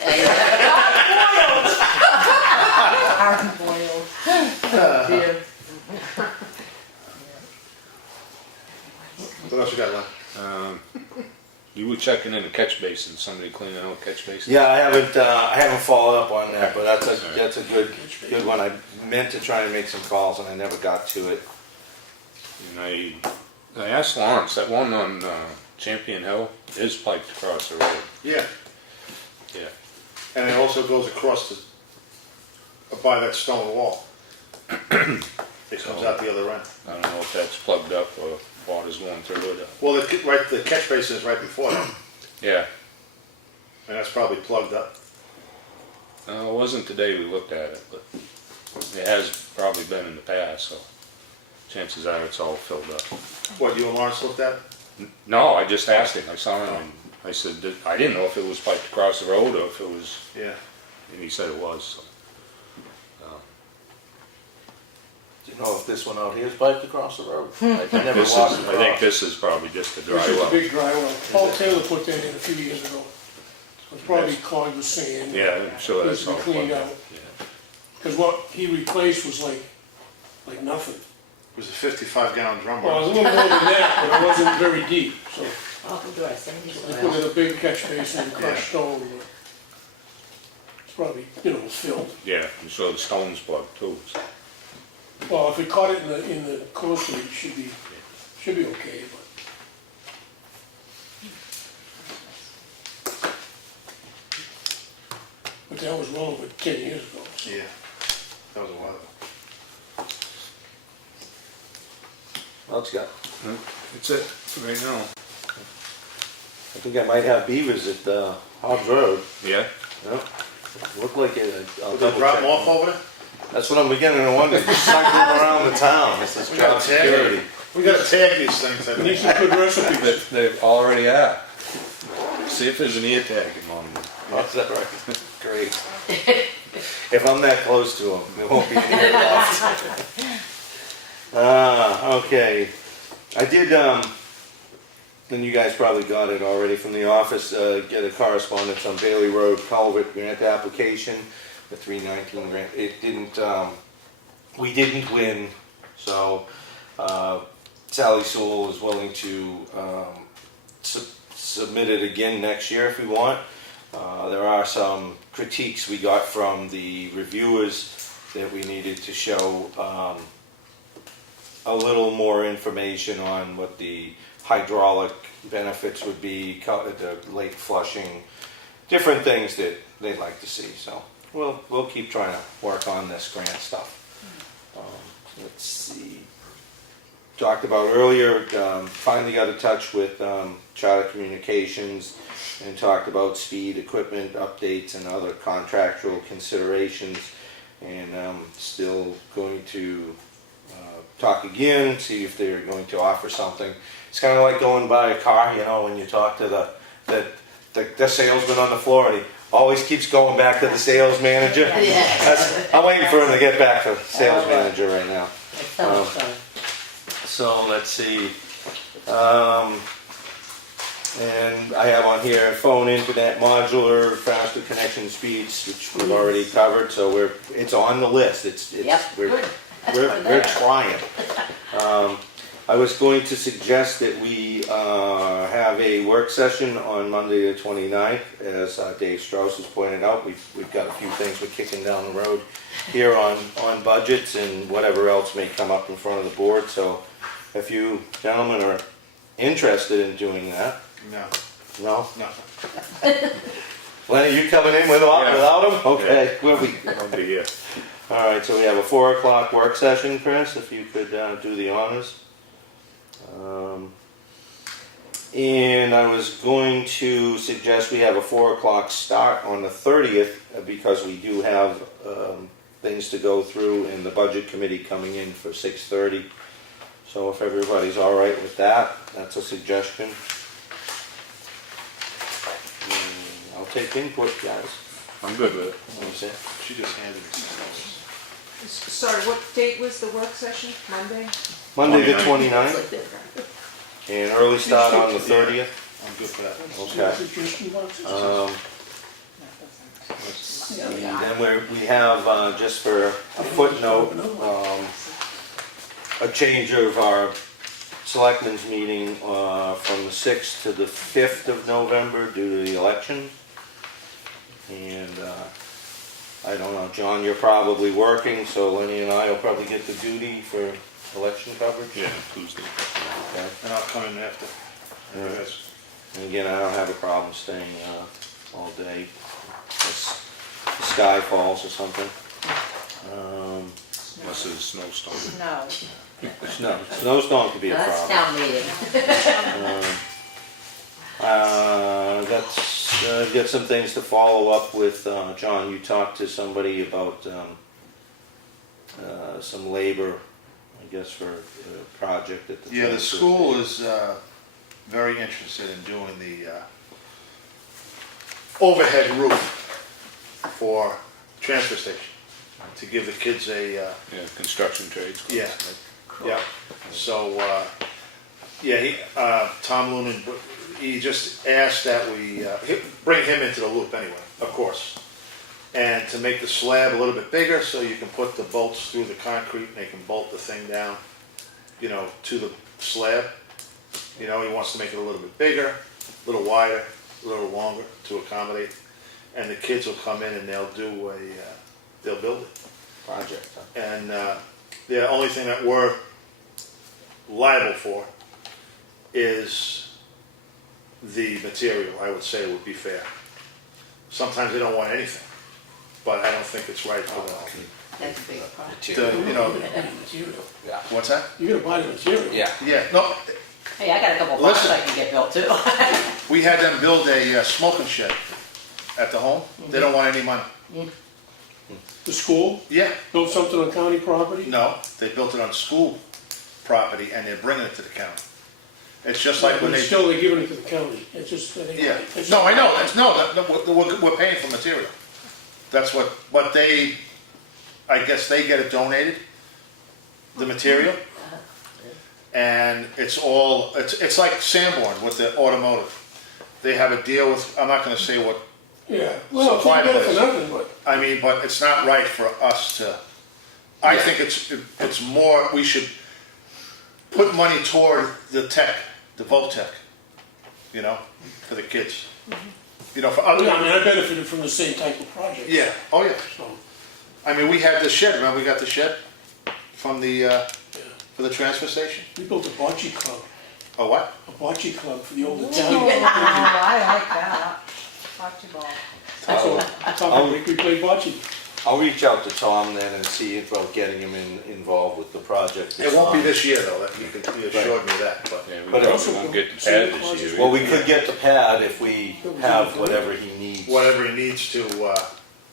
Hard boiled. Oh dear. What else you got, Len? You were checking in the catch basin, somebody cleaning out catch basin? Yeah, I haven't followed up on that, but that's a good one. I meant to try and make some calls and I never got to it. And I asked Lawrence, that one on Champion Hill is piped across the road. Yeah, Yeah. and it also goes across by that stone wall. It comes out the other end. I don't know if that's plugged up or water's going through it. Well, the catch basin is right before that, Yeah, and that's probably plugged up. it wasn't today we looked at it, but it has probably been in the past, so chances are it's all filled up. What, you and Lawrence looked at? No, I just asked him, I saw him, and I said, I didn't know if it was piped across the road or if it was, Yeah. and he said it was, so. Do you know if this one out here is piped across the road? I think never this is, walked I think across. this is probably just a dry It's just a well. big dry well. Paul Taylor put that in a few years ago. So it's probably clogged with sand. Yeah, I'm sure Needs that's to be all cleaned plugged out. up. Yeah. Because what he replaced was like nothing. It was a 55-gallon drum. Well, it was a little more than that, but it wasn't very deep. So Oh, who do I send you? they put in a big catch basin and crushed stone. But it's probably, filled. Yeah, I'm sure the stone's plugged too, so. Well, if it caught it in the concrete, it should be okay, but. But that was well over 10 years ago. So. Yeah, that was a while ago. Well, it's got, That's it for right now. I think I might have beavers at Hobbs Road. Yeah? Yep. Looked like it. I'll Did they double drop check. them off over there? That's what I'm beginning to wonder. Cycling around the town. This is We gotta job tag security. it. We gotta tag these things, I We need think. some good recipes. They already are. See if there's an ear tag on them. Oh, is that right? Great. If I'm that close to them, there won't be any left. Okay. I did, and you guys probably got it already from the office, get a correspondence on Bailey Road culvert grant application. the 319 grant. It didn't, we didn't win, so Sally Sewell is willing to submit it again next year if we want. There are some critiques we got from the reviewers that we needed to show a little more information on what the hydraulic benefits would be, the lake flushing, different things that they'd like to see. So we'll keep trying to work on this grant stuff. Let's see. Talked about earlier, finally got in touch with Charter Communications and talked about speed, equipment updates, and other contractual considerations. And still going to talk again, see if they're going to offer something. It's kind of like going by a car, you know, when you talk to the salesman on the floor, and he always keeps going back to the sales manager. I'm waiting for him to get back to the sales manager right now. So let's see. And I have on here phone, internet, modular, faster connection speeds, which we've already covered. So it's on the list. We're trying. I was going to suggest that we have a work session on Monday the 29th. As Dave Strauss has pointed out, we've got a few things we're kicking down the road here on budgets and whatever else may come up in front of the board. So if you gentlemen are interested in doing that. No. No? No. Lenny, you coming in without him? Okay. I'll be here. All right, so we have a 4 o'clock work session, Chris, if you could do the honors. And I was going to suggest we have a 4 o'clock start on the 30th because we do have things to go through in the budget committee coming in for 6:30. So if everybody's all right with that, that's a suggestion. I'll take input, guys. I'm good with it. She just handed me some. Sorry, what date was the work session? Monday? Monday the 29th, and early start on the 30th. I'm good for that. Okay. And then we have, just for a footnote, a change of our selectmen's meeting from the 6th to the 5th of November due to the election. And I don't know, John, you're probably working, so Lenny and I will probably get the duty for election coverage. Yeah, Tuesday. Okay. And I'll come in after. All right. And again, I don't have a problem staying all day. Unless the sky falls or something. Unless there's a snowstorm. No, Snowstorm could be a That's problem. town meeting. That's got some things to follow up with. John, you talked to somebody about some labor, I guess, for a project at the Yeah, the school is very interested in doing the overhead roof for transfer station to give the kids a Yeah, construction trades. yeah. So Tom Lunan, he just asked that we bring him into the loop anyway, of course, and to make the slab a little bit bigger so you can put the bolts through the concrete and they can bolt the thing down, you know, to the slab. You know, he wants to make it a little bit bigger, a little wider, a little longer to accommodate, and the kids will come in and they'll do they'll build it. project. And the only thing that we're liable for is the material, I would say would be fair. Sometimes they don't want anything, but I don't think it's right for them. That's a big part. You know, what's that? You gotta buy the material. Yeah. Yeah, no, Hey, I got a couple boxes Listen. I can get built too. we had them build a smoking shed at the home. They don't want any money. The school Yeah, built something on county property? no, they built it on school property and they're bringing it to the county. It's just like when But they. still, they're giving it to the county. It's just, I think. Yeah, it's- no, I know, we're paying for material. That's but they, I guess they get it donated, the material. And it's like Sanborn with the automotive. They have a deal with, I'm not gonna say what Yeah, well, Supply can't get it for place. nothing, but I mean, but it's not right for us to, I think it's more, we should put money toward the tech, the Voltech, you know, for the kids. You know, for other, yeah, I mean, I benefited from the same type of project. yeah, oh yeah. So, I mean, we had the shed, remember we got the shed from the, for the transfer station? we built a bocce club, Oh, what? a bocce club for the old Oh, Italian. I like that. Bocce ball. So, top of the week, we played bocce. I'll reach out to Tom then and see about getting him involved with the project. It won't be this year though, that you assured me that, but. Yeah, we But probably also won't get the senior pad this classes- year. Well, we could get the pad if we have whatever he needs. Whatever he needs to,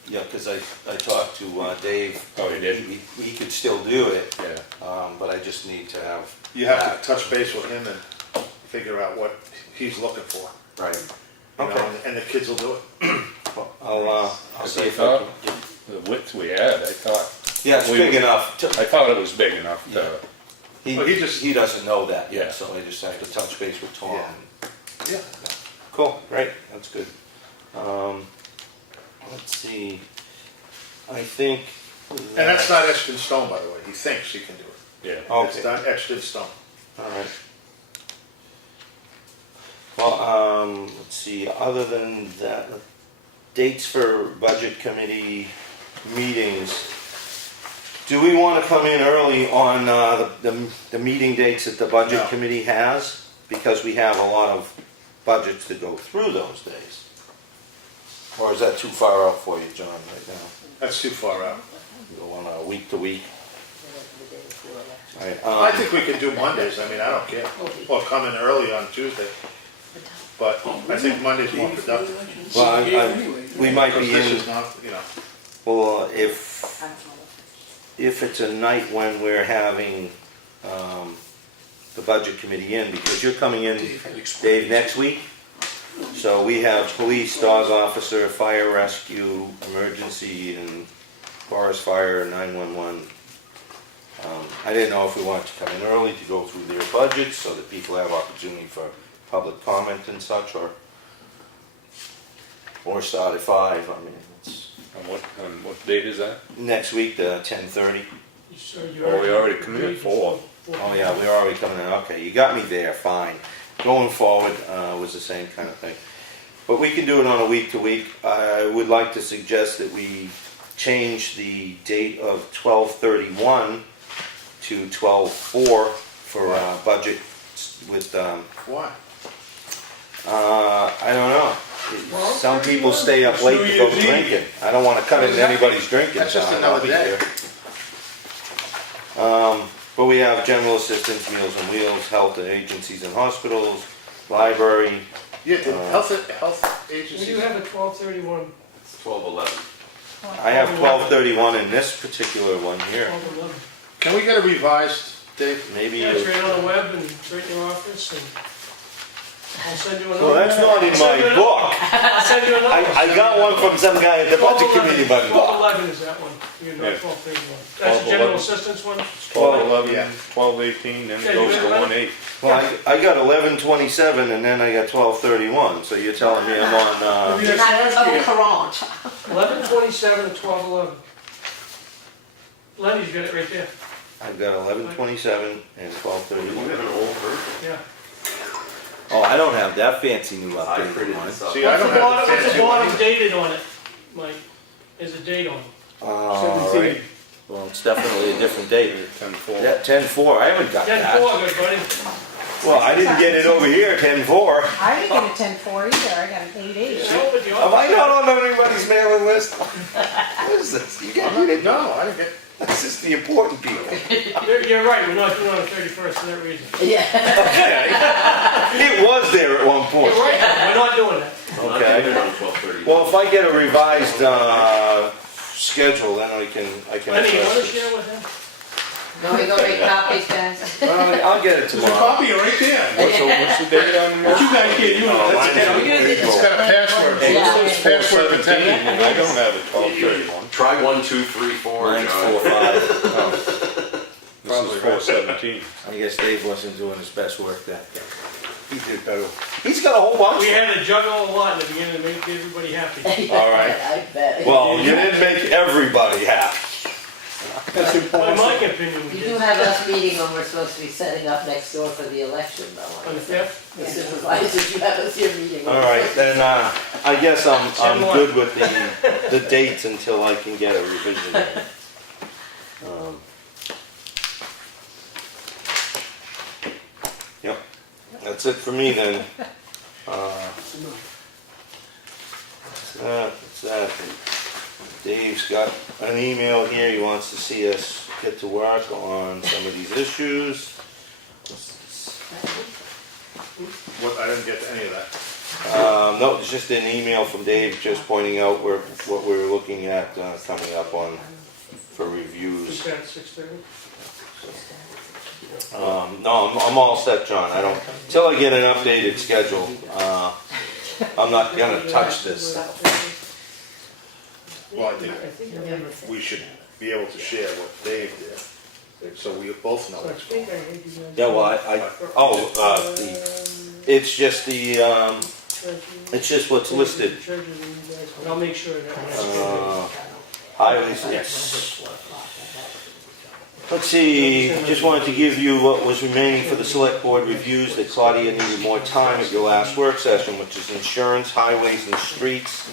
Yeah, because I talked to Dave. Oh, you did? He could still do it, Yeah. but I just need to have. you have that. to touch base with him and figure out what he's looking for. Right. You know, Okay. and the kids will do it. I'll see I if I can thought get. the width we had, I thought, Yeah, it's we- big enough. I thought it was big enough Yeah. to, He, Well, he he doesn't know that Yeah. yet, so I just have to touch base with Tom. Yeah. Yeah. Cool, great, that's good. Let's see, I think. And that's not etched in stone, by the way, he thinks he can do it. yeah. Okay, It's not etched in stone. all right. Well, let's see, other than that, dates for budget committee meetings. Do we want to come in early on the meeting dates that the budget No. committee has? Because we have a lot of budgets to go through those days. Or is that too far out for you, John, right now? That's too far out. Go on a week to week? All right, I think we could do Mondays, I mean, I don't care. Or come in early on Tuesday. But I think Monday's more productive. Well, we might Because be this in, is not, you know, well, if it's a night when we're having the budget committee in, because you're coming in, Dave, next week. So we have police, dog officer, fire rescue, emergency, and forest fire, 911. I didn't know if we wanted to come in early to go through their budgets so that people have opportunity for public comment and such, or start at 5. I mean, it's On what date is that? next week, the 10:30. So you Oh, we already committed agreed 4. Oh yeah, we're already coming in, okay, you got me there, fine. Going forward was the same kind of thing. But we can do it on a week to week. I would like to suggest that we change the date of 12/31 to 12/4 for budget with, why? I don't know. Well, Some people stay up late to go New Year's Eve. drinking. I don't wanna cut into anybody's drinking. That's just time. another I'll be day. there. But we have general assistance, Meals on Wheels, health agencies and hospitals, library. Yeah, the health When agencies. you have a 12/31, It's 12/11. I have 12/31 in this particular one here. 12/11. Can we get a revised, Dave? Maybe, Yeah, it's right on the web and it's right in your office and I'll send you another. well, that's not in my book. I'll send you another. I got one from some guy at the budget committee, but 12/11 is that one, you're not Yeah. 12/31. That's the general 12/11. assistance one? 12/11, Yeah. 12/18, then Yeah, it you goes to remember? 1/8. well, I got 11/27 and then I got 12/31, so you're telling me I'm on, Maybe You're that's not last au year. courant. 11/27 and 12/11. Lenny's got it right there, I've got 11/27 and You 12/31. have an old version. yeah. Oh, I don't have that fancy new I updated printed one. this up. See, I don't have the What's the fancy bottom one. dated on it, Mike? Is a date on it? Alright, well, it's definitely a different date. 10/4. Yeah, 10/4, I haven't got 10/4, that. good buddy. Well, I didn't get it over here, 10/4. I didn't get a 10-4 either, I got an 8-8. I hope at the Am I office. not on anybody's mailing list? What is this? You got it? No, I didn't get, This is the important people. You're right, we're not doing it on the 31st for that reason. It was there at one You're point. right, we're not doing that. I'm not Okay. doing it on 12/30. Well, if I get a revised schedule, then I can Lenny, you wanna adjust it. share with him? No, we go make copies, guys. Well, I'll get it There's a tomorrow. copy right there. What's the date on What that? you guys get, you know, that's it. it's got a password. Yeah. It's password protected. I don't have a 12/31. Try 1, 2, 3, 4, Mine's John. 4/5. This is 4/17. I guess Dave wasn't doing his best work that day. He did better. He's got a whole bunch. We had to juggle a lot in the beginning to make everybody happy. All right. I bet. Well, you didn't make everybody happy. That's But in important. my opinion, we You do did. have us meeting when we're supposed to be setting up next door for the election, though. On the 5th? The supervisors, you have us here meeting. All right, then, I guess I'm 10-1. good with the dates until I can get a revision. Yep, that's it for me then. That's that. Dave's got an email here, he wants to see us get to work on some of these issues. What, I didn't get to any of that. No, it's just an email from Dave just pointing out what we're looking at coming up on for reviews. Just at 6:30? No, I'm all set, John. I don't, till I get an updated schedule, I'm not gonna touch this stuff. Well, I think we should be able to share what Dave did, so we both know what's going on. Yeah, well, it's just it's just what's listed. I'll make sure that. Highways, let's see, just wanted to give you what was remaining for the select board reviews that Claudia needed more time at your last work session, which is insurance, highways and streets.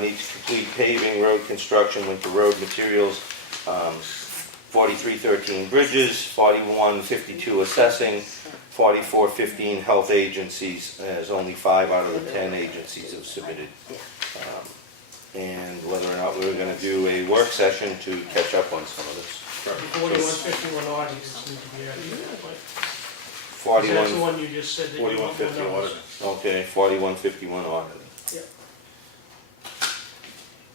Need to complete paving, road construction, winter road materials, 4313 bridges, 4152 assessing, 4415 health agencies, as only 5 out of the 10 agencies have submitted. And whether or not we were going to do a work session to catch up on some of this. 4151 audits need to be added. 41, That's the one you just said that you want 4150 more audit. numbers. okay, 4151 auditing.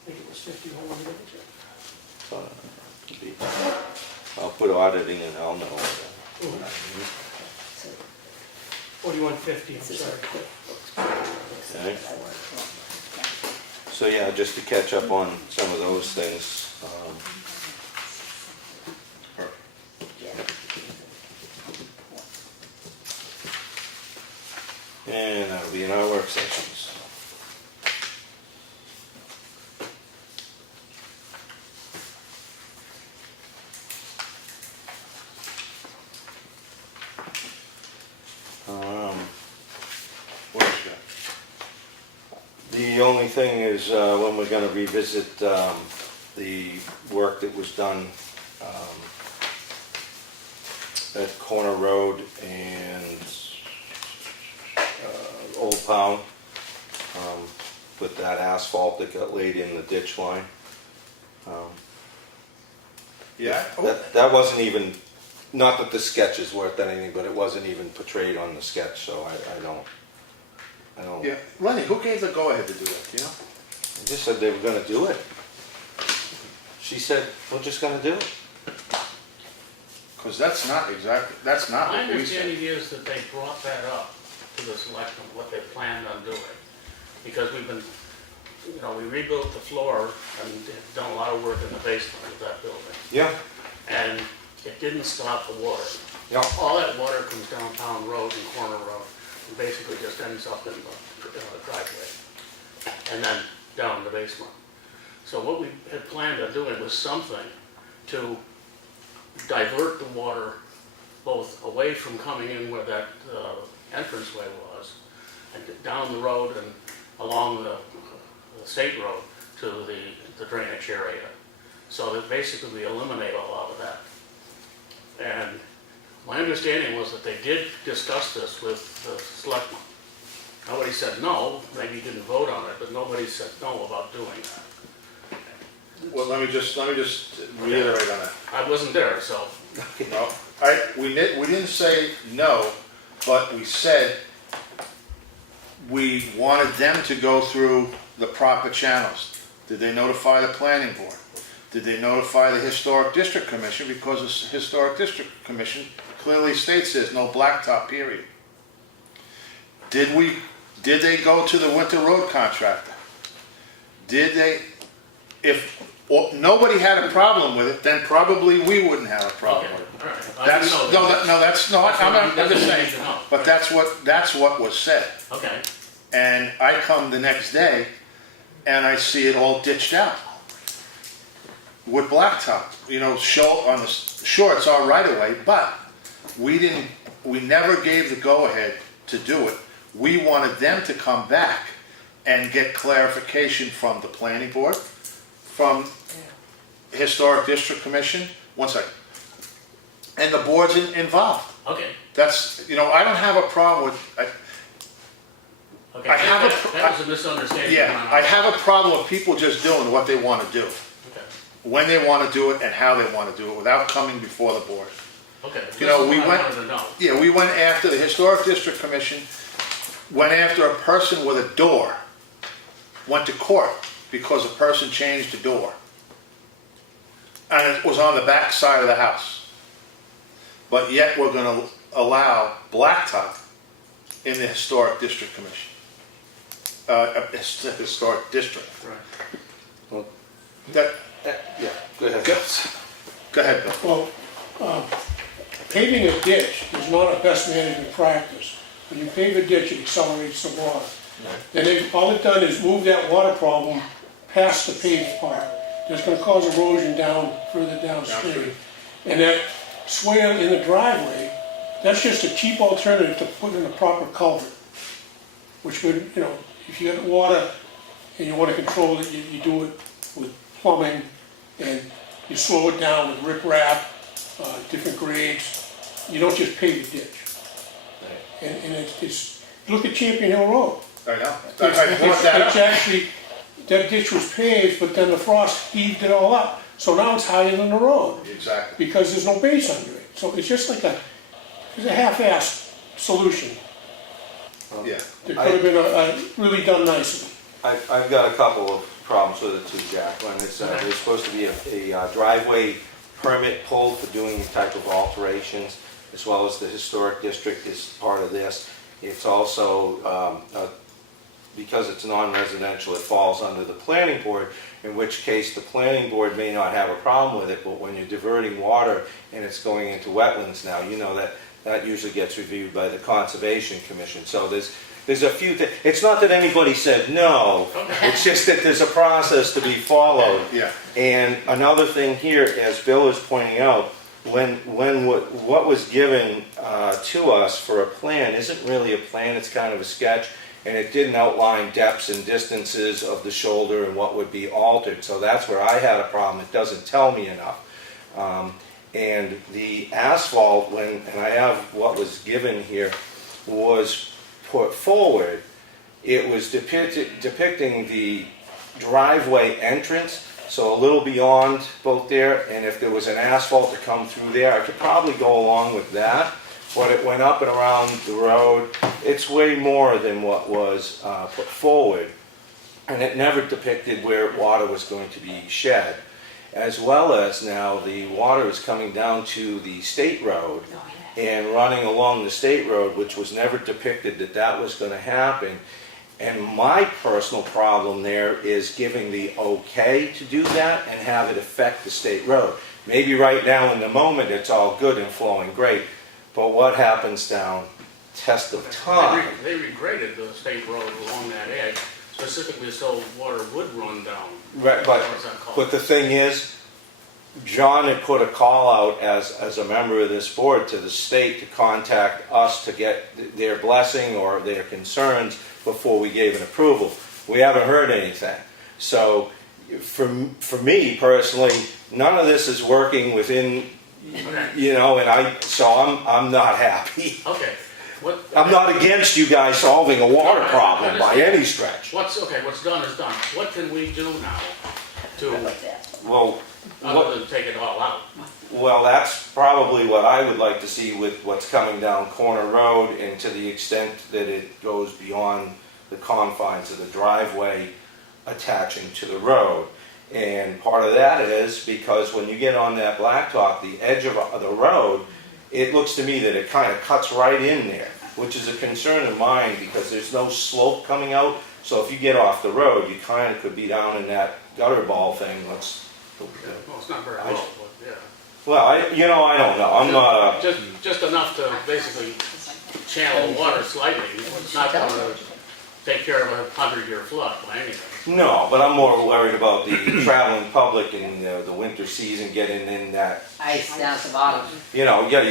I think it was 51, let me double check. Could be. I'll put auditing and I'll know. 4150, I'm sorry. Okay. So yeah, just to catch up on some of those things. And that'll be in our work sessions. What is that? The only thing is when we're going to revisit the work that was done at Corner Road and Old Pound, with that asphalt that got laid in the ditch line. Yeah? That wasn't even, not that the sketch is worth anything, but it wasn't even portrayed on the sketch, so I don't. Yeah, Lenny, who gave the go-ahead to do that, you know? They just said they were gonna do it. She said, we're just gonna do it. Because that's not exactly, that's not My what we said. understanding is that they brought that up to the selectmen, what they planned on doing. Because we've been, we rebuilt the floor and have done a lot of work in the basement of that building. Yeah. And it didn't stop the water. Yeah. All that water comes down Town Road and Corner Road and basically just ends up in the driveway. And then down the basement. So what we had planned on doing was something to divert the water both away from coming in where that entranceway was and down the road and along the state road to the drainage area. So that basically we eliminate a lot of that. And my understanding was that they did discuss this with the selectmen. Nobody said no, maybe you didn't vote on it, but nobody said no about doing that. Well, let me just reiterate on that. I wasn't there, so. No, we didn't say no, but we said we wanted them to go through the proper channels. Did they notify the planning board? Did they notify the Historic District Commission? Because the Historic District Commission clearly states there's no blacktop, period. Did they go to the winter road contractor? Did they, if nobody had a problem with it, then probably we wouldn't have a problem Okay, with it. all right. I That's, didn't no, know that- no, that's, no, That's I'm what not, you- I'm just that's what you saying, need to know. but that's what was said. Okay, And I come the next day, and I see it all ditched out with blacktop. You know, on the shore, it's all right away, but we never gave the go-ahead to do it. We wanted them to come back and get clarification from the planning board, from Historic District Commission, one second, and the boards involved. okay, That's, you know, I don't have a problem with, okay. I have That was a misunderstanding. yeah, I have a problem with people just doing what they want to do, Okay, when they want to do it and how they want to do it, without coming before the board. okay. You know, This is we what I went- wanted to know. Yeah, we went after, the Historic District Commission went after a person with a door, went to court because a person changed the door. And it was on the back side of the house. But yet we're gonna allow blacktop in the Historic District Commission. Historic District. Right. That, Yeah, go ahead. go ahead, Bill. Well, paving a ditch is not a best management practice. When you pave a ditch, it accelerates the water. Then all it done is move that water problem past the paved part. That's gonna cause erosion further downstream. And that swale in the driveway, that's just a cheap alternative to put in a proper culvert. Which would, you know, if you got water and you wanna control it, you do it with plumbing and you slow it down with riprap, different grades. You don't just pave a ditch. And it's, look at Champion Hill Road. I know. I brought that It's up. actually, that ditch was paved, but then the frost heaved it all up. So now it's higher than the road, Exactly. because there's no base under it. So it's just like it's a half-assed solution. Yeah. That could have been really done nicely. I've got a couple of problems with it too, Jack. When there's supposed to be a driveway permit pulled for doing type of alterations, as well as the historic district is part of this. It's also, because it's non-residential, it falls under the planning board, in which case the planning board may not have a problem with it, but when you're diverting water and it's going into wetlands now, you know that usually gets reviewed by the Conservation Commission. So there's a few things. It's not that anybody said no, it's just that there's a process to be followed. Yeah. And another thing here, as Bill is pointing out, what was given to us for a plan isn't really a plan, it's kind of a sketch, and it didn't outline depths and distances of the shoulder and what would be altered. So that's where I had a problem, it doesn't tell me enough. And the asphalt, and I have what was given here, was put forward. It was depicting the driveway entrance, so a little beyond both there, and if there was an asphalt to come through there, I could probably go along with that. But it went up and around the road. It's way more than what was put forward. And it never depicted where water was going to be shed. As well as now the water is coming down to the state road and running along the state road, which was never depicted that was going to happen. And my personal problem there is giving the okay to do that and have it affect the state road. Maybe right now in the moment it's all good and flowing great, but what happens down test of time? They regraded the state road along that edge, specifically so water would run down. Right, but the thing is, John had put a call out as a member of this board to the state to contact us to get their blessing or their concerns before we gave an approval. We haven't heard anything. So for me personally, none of this is working within, you know, and I'm not happy. Okay. I'm not against you guys solving a water problem by any stretch. What's done is done. What can we do now to, Well, other than take it all out? Well, that's probably what I would like to see with what's coming down Corner Road, and to the extent that it goes beyond the confines of the driveway attaching to the road. And part of that is because when you get on that blacktop, the edge of the road, it looks to me that it kind of cuts right in there, which is a concern of mine because there's no slope coming out. So if you get off the road, you kind of could be down in that gutter ball thing, let's Well, it's not very low, but yeah. Well, I don't know, I'm not a, Just enough to basically channel the water slightly. It's not gonna take care of a 100-year flood by any means. no, but I'm more worried about the traveling public and the winter season getting in that, Ice down to the bottom. you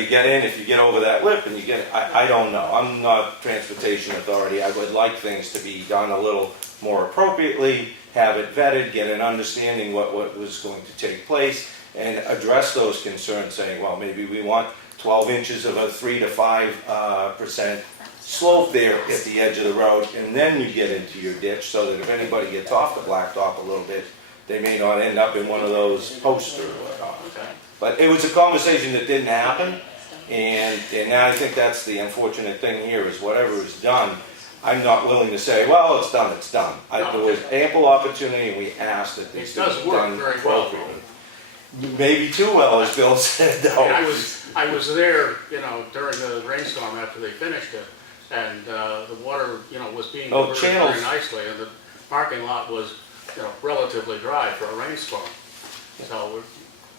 get in, if you get over that lip and you get, I don't know, I'm not transportation authority, I would like things to be done a little more appropriately, have it vetted, get an understanding what was going to take place, and address those concerns, saying, well, maybe we want 12 inches of a 3 to 5% slope there at the edge of the road, and then you get into your ditch, so that if anybody gets off the blacktop a little bit, they may not end up in one of those posts or whatnot. But it was a conversation that didn't happen, and I think that's the unfortunate thing here, is whatever is done, I'm not willing to say, well, it's done, it's done. There was ample opportunity, and we asked that this It be does work done very well. appropriately. Maybe too well, as Bill said, though. I was there, during the rainstorm after they finished it, and the water, was being diverted channels. very nicely, and the parking lot was, relatively dry for a rainstorm. So,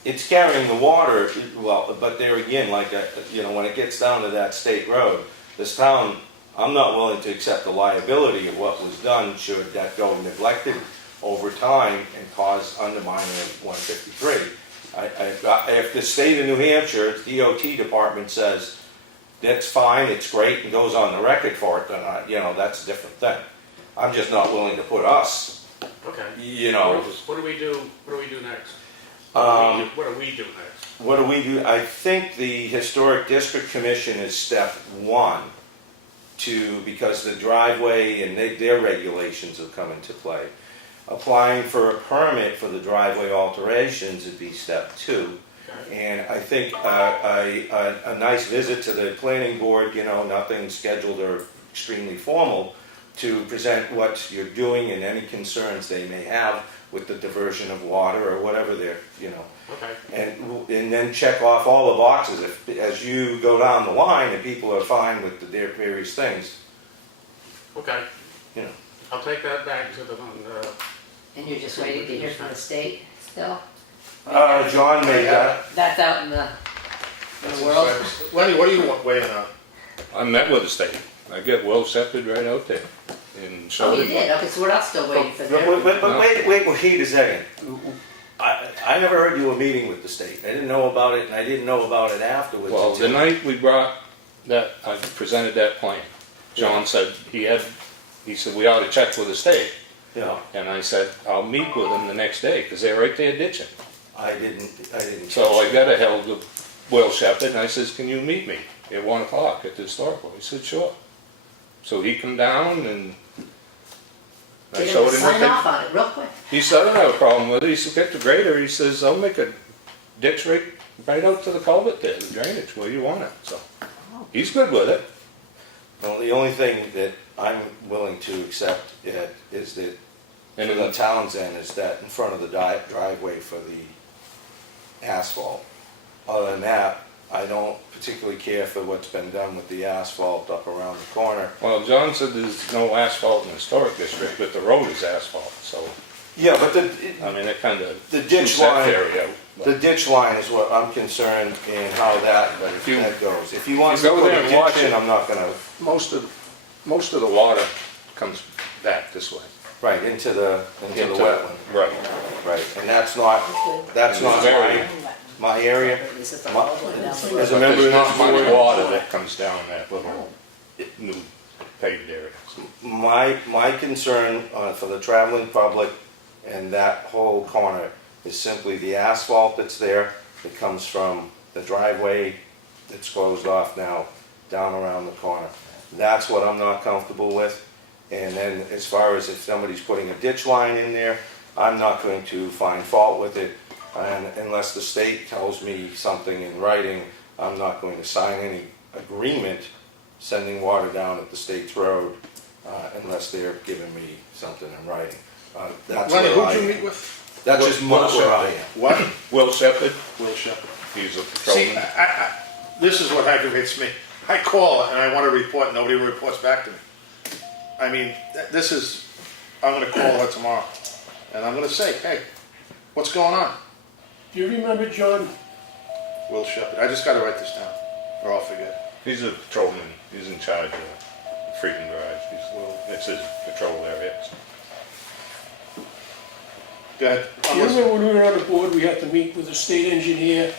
It's carrying the water, well, but there again, like, when it gets down to that state road, this town, I'm not willing to accept the liability of what was done should that go neglected over time and cause undermining of 153. If the state of New Hampshire, DOT department says, that's fine, it's great, and goes on the record for it, then, that's a different thing. I'm just not willing to put us, okay. What What do we do next? What do we do next? What do we do? I think the Historic District Commission is step one because the driveway and their regulations have come into play. Applying for a permit for the driveway alterations would be step two. And I think a nice visit to the planning board, nothing scheduled or extremely formal, to present what you're doing and any concerns they may have with the diversion of water or whatever they're, Okay. And then check off all the boxes. As you go down the line and people are fine with their various things, Okay. I'll take that back to the, And you're just waiting to hear from the state still? John made that. That's out in the world? Lenny, what do you want weighing on? I met with the state. I get well accepted right out there. And Oh, showed you him did? Okay, so we're not still waiting for them. But wait a second. I never heard you were meeting with the state. I didn't know about it, and I didn't know about it afterwards. Well, the night we brought that, I presented that plan. John said he said we ought to check with the state. Yeah, And I said, I'll meet with them the next day, because they're right there ditching. I didn't. So I got a hold of Will Shepherd, and I says, can you meet me at 1 o'clock at the historical? He said, sure. So he come down, and I Get him showed to him what sign off on it real quick. He said, I don't have a problem with it. He said, get the grader. He says, I'll make a ditch right out to the culvert there, the drainage, where you want it. So he's good with it. Well, the only thing that I'm willing to accept is that, And for then the town's end, is that in front of the driveway for the asphalt. Other than that, I don't particularly care for what's been done with the asphalt up around the corner. well, John said there's no asphalt in the historic district, but the road is asphalt. So, Yeah, but I mean, it kind of the ditch suits that line, area. the ditch line is what I'm concerned in how that goes. If you want to go put there a and watch ditch in, it. I'm not gonna, Most of the water comes back this way. right, into the wetland. Right. Right, and that's not Very- my area. This is the My- whole way down. As a But member there's of not this much board, water that comes down that little new paved area. my concern for the traveling public and that whole corner is simply the asphalt that's there, that comes from the driveway that's closed off now, down around the corner. That's what I'm not comfortable with. And then as far as if somebody's putting a ditch line in there, I'm not going to find fault with it. And unless the state tells me something in writing, I'm not going to sign any agreement sending water down at the state's road unless they're giving me something in writing. That's Lenny, where I who'd you am. meet with? That's just where I am. What? Will Shepherd, Will Shepherd. he's a See, patrolman. this is what aggravates me. I call and I want to report, nobody reports back to me. I mean, I'm gonna call her tomorrow, and I'm gonna say, hey, what's going on? Do you remember John? Will Shepherd, I just gotta write this down, or I'll forget. He's a patrolman, he's in charge of Freedom Drive, it's his patrol area. Go ahead. Do you remember when we were on the board, we had to meet with the state engineer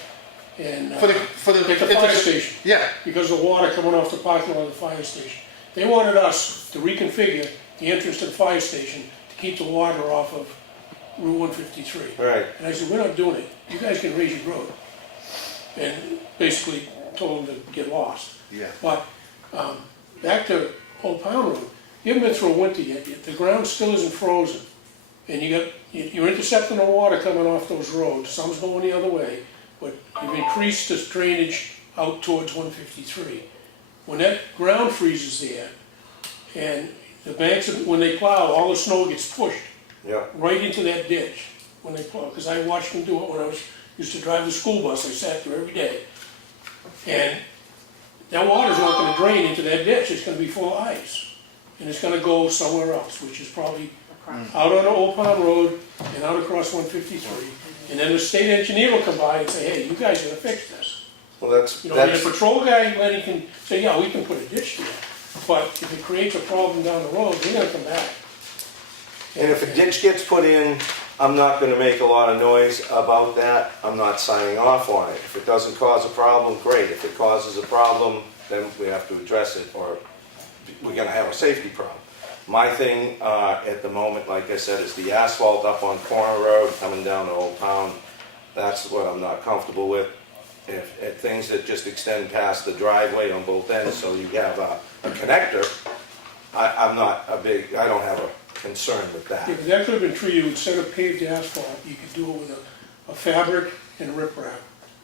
and For the at the fire station, Yeah, because of the water coming off the parking lot of the fire station. They wanted us to reconfigure the entrance to the fire station to keep the water off of Route 153. Right. And I said, we're not doing it, you guys can raise your road. And basically told them to get lost. yeah. But, back to Old Pound Road, you haven't been through a winter yet, the ground still isn't frozen. And you're intercepting the water coming off those roads, some's going the other way, but you've increased the drainage out towards 153. When that ground freezes there, and the banks, when they plow, all the snow gets pushed Yeah. right into that ditch when they plow, because I watched them do it when I used to drive the school bus, I sat there every day. And that water's not gonna drain into that ditch, it's gonna be full of ice. And it's gonna go somewhere else, which is probably out on the Old Pond Road and out across 153. And then the state engineer will come by and say, hey, you guys gotta fix this. Well, that's, You know, the patrol guy, Lenny, can say, yeah, we can put a ditch there. But if it creates a problem down the road, they're gonna come back. and if a ditch gets put in, I'm not gonna make a lot of noise about that. I'm not signing off on it. If it doesn't cause a problem, great. If it causes a problem, then we have to address it, or we're gonna have a safety problem. My thing, at the moment, like I said, is the asphalt up on Corner Road coming down to Old Town. That's what I'm not comfortable with. If things that just extend past the driveway on both ends, so you have a connector, I don't have a concern with that. If that could have been treated, instead of paved asphalt, you could do it with a fabric and riprap.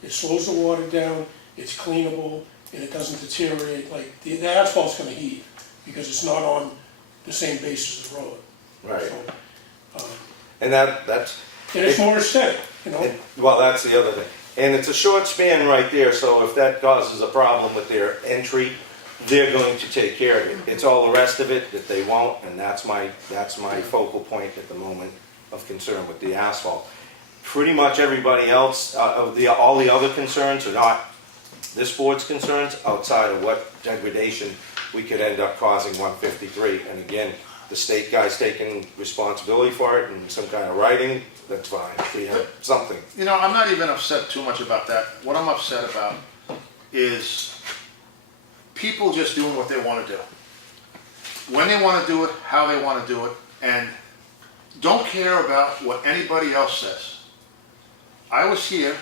It slows the water down, it's cleanable, and it doesn't deteriorate, like, the asphalt's gonna heat, because it's not on the same base as the road. Right. So, And that's, and it's more aesthetic, you know? well, that's the other thing. And it's a short span right there, so if that causes a problem with their entry, they're going to take care of it. It's all the rest of it that they won't, and that's my focal point at the moment of concern with the asphalt. Pretty much everybody else, all the other concerns are not this board's concerns, outside of what degradation we could end up causing 153. And again, the state guy's taking responsibility for it and some kind of writing, that's fine, we have something. You know, I'm not even upset too much about that. What I'm upset about is people just doing what they want to do. When they want to do it, how they want to do it, and don't care about what anybody else says. I was here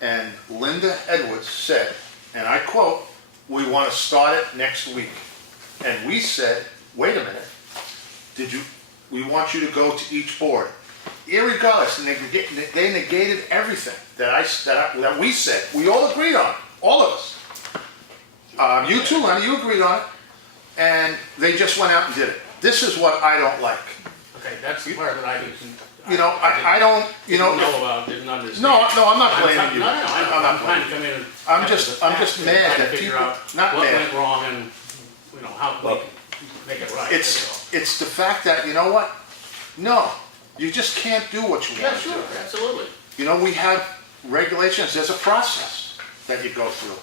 and Linda Edwards said, and I quote, "We want to start it next week." And we said, wait a minute, we want you to go to each board. Irregardless, and they negated everything that we said. We all agreed on it, all of us. You too, Lenny, you agreed on it, and they just went out and did it. This is what I don't like. Okay, that's the part that I didn't. You know, I don't, you know. Didn't know about, didn't understand. No, I'm not blaming you. No, I'm trying to come in and. I'm just mad that figure people, out not what mad. went wrong and, you know, how we can make it right. It's the fact that, you know what? No, you just can't do what you Yeah, want to do. sure, absolutely. You know, we have regulations, there's a process that you go through.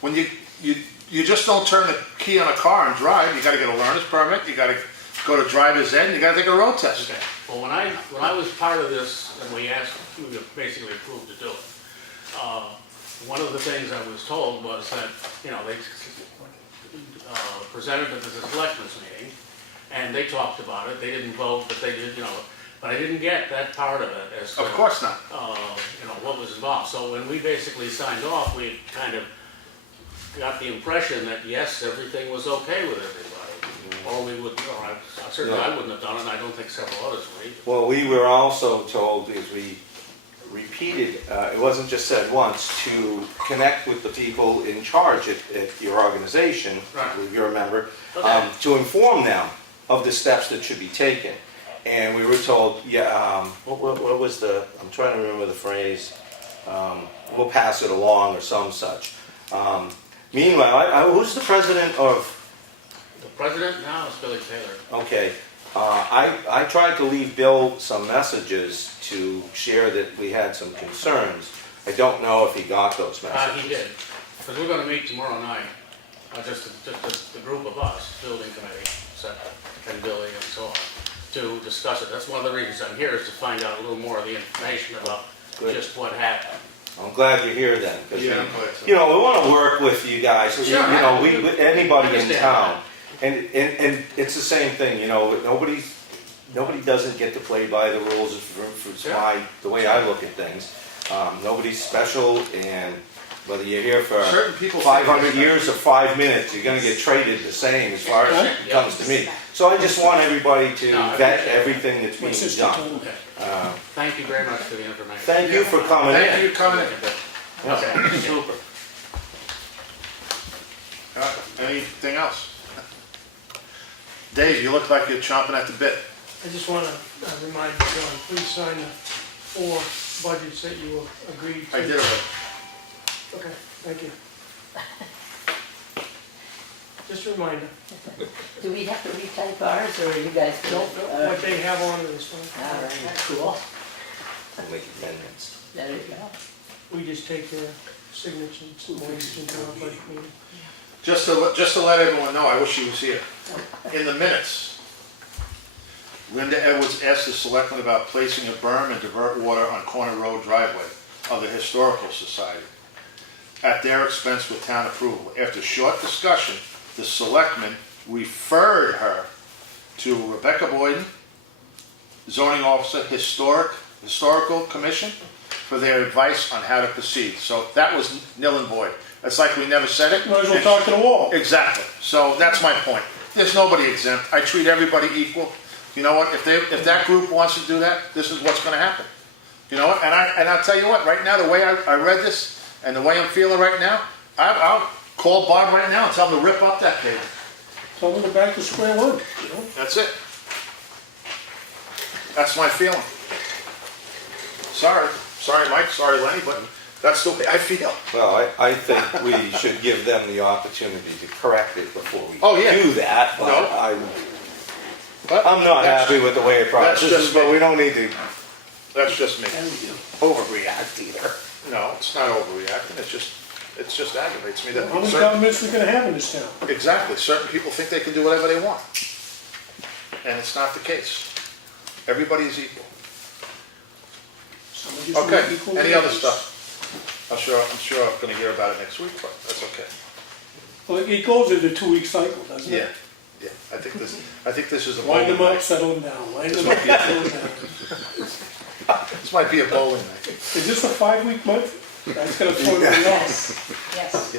When you just don't turn the key on a car and drive, you gotta get a learner's permit, you gotta go to driver's ed, and you gotta take a road test. Okay, well, when I was part of this, and we basically approved to do it, one of the things I was told was that, you know, they presented it at the selectmen's meeting, and they talked about it, they didn't vote, but they did, you know, but I didn't get that part of it as to. Of course not. You know, what was involved, so when we basically signed off, we kind of got the impression that, yes, everything was okay with everybody. Or we would, or certainly I wouldn't have done it, and I don't think several others would either. Well, we were also told, because we repeated, it wasn't just said once, to connect with the people in charge at your organization, Right. I believe you're a member, Okay. to inform them of the steps that should be taken. And we were told, what was I'm trying to remember the phrase, we'll pass it along or some such. Meanwhile, who's the president of? The president now is Billy Taylor. Okay, I tried to leave Bill some messages to share that we had some concerns. I don't know if he got those messages. He did, because we're gonna meet tomorrow night, just the group of us, building committee, and Billy and so on, to discuss it. That's one of the reasons I'm here, is to find out a little more of the information about Good. just what happened. I'm glad you're here then, because, Yeah, I'm glad so. you know, we want to work with you guys, Sure. you know, anybody in Understand town. And it's the same thing, you know, nobody doesn't get to play by the rules, it's the way I look at things. Nobody's special, and whether you're here for Certain people think 500 it's years or 5 minutes, you're gonna get traded the same as far as it Yeah. comes to me. So I just want everybody to No, I vet appreciate it. everything that's My being sister done. told me. Thank you very much for the information. Thank you for coming in. Thank you for coming in. Okay, super. Anything else? Dave, you look like you're chomping at the bit. I just wanna remind you, John, please sign the 4 budgets that you agreed to. I did it. Okay, thank you. Just a reminder, Do we have to retype ours, or are you guys? what they have on it is fine. All right, cool. We'll make amendments. There you go. We just take their signatures and points into our budget meeting. Just to let everyone know, I wish she was here. In the minutes, Linda Edwards asked the selectmen about placing a berm and divert water on Corner Road driveway of the Historical Society at their expense with town approval. After short discussion, the selectmen referred her to Rebecca Boyden, zoning officer, historical commission, for their advice on how to proceed. So that was nil and void. It's like we never said it. Might as well talk to the wall. Exactly. So that's my point. There's nobody exempt. I treat everybody equal. You know what? If that group wants to do that, this is what's going to happen. You know what? And I'll tell you what. Right now, the way I read this and the way I'm feeling right now, I'll call Bob right now and tell him to rip up that page. Tell them to go back to square one, you know? That's it. That's my feeling. Sorry, Mike. Sorry, Lenny, but that's the way I feel. Well, I think we should give them the opportunity to correct it before we Oh, yeah. do that. But No. I'm not happy with the way it That's processes, just but me. we don't need to That's just me. overreact either. No, it's not overreacting. It just aggravates me that How many certain, governments we gonna have in this town? exactly, certain people think they can do whatever they want. And it's not the case. Everybody is equal. Some are just Okay, not equal to any other others. stuff? I'm sure I'm gonna hear about it next week, but that's okay. Well, it goes into a 2-week cycle, doesn't it? Yeah, I think this is a Wind bowling them up, night. settle them down, wind them up, settle them down. This might be a bowling night. Is this a 5-week month? That's gonna throw me off. Yes.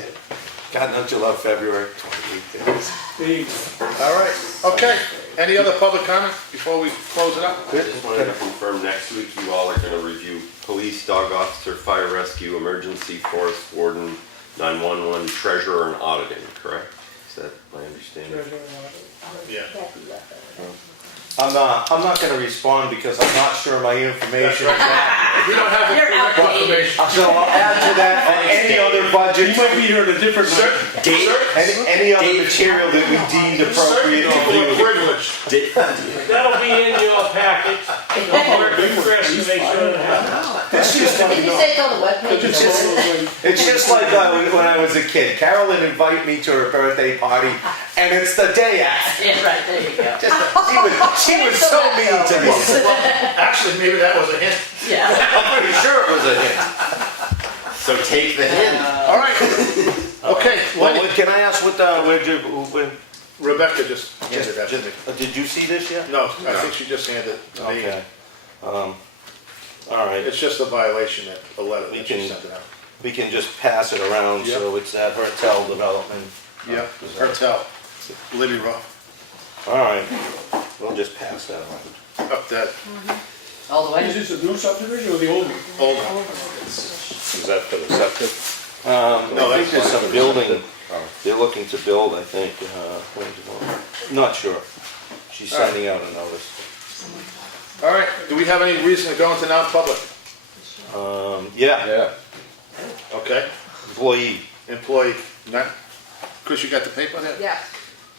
God, don't you love February 28th days? There you go. All right, okay. Any other public comment before we close it up? I just wanted to confirm, next week you all are gonna review police, dog officer, fire rescue, emergency, forest warden, 911, treasurer, and auditing, correct? Is that my understanding? Yeah. I'm not gonna respond because I'm not sure my information. We don't have the You're correct outdated. information. So I'll add to that any other budget, You might be here at a different night. any other material that we deemed Certain appropriate people to are view. privileged. That'll be in your packet. Don't work with Chris to make sure that happens. This used to Did you say it's on the webpage? Just throw it away. It's just like when I was a kid. Carol would invite me to her birthday party, and it's the day after. Yeah, right, there you go. She was so mean to me. Actually, maybe that was a hint. Yeah. I'm pretty sure it was a hint. So take the hint. All right. Okay, Lenny. Well, can I ask when Rebecca just handed that to me. did you see this yet? No, I think she just handed it to me. Okay. All right. It's just a violation that a letter We that she can- sent it out. We can just pass it around, so it's at Hertel Development. Yeah, Hertel, Libby Rock, All right, we'll just pass that around. up that All the way? Is this a new subdivision or the old one? old one. Is that for the septic? No, I think that's there's fine. some building, they're looking to build, I think, not sure. She's All right. sending out a notice. All right, do we have any reason to go into non-public? Yeah, Yeah. Okay, employee. employee, Chris, you got the paper there? Yeah.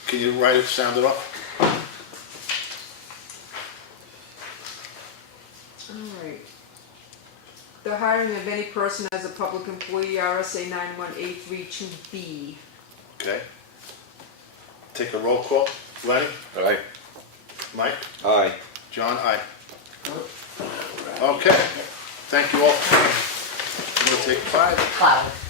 Can you write it, sound it off? the hiring of any person as a public employee, RSA 91A32B. Okay. Take a roll call. Lenny? Aye. Mike? Aye. John? Aye. Okay. Thank you all. I'm gonna take 5. Cloud.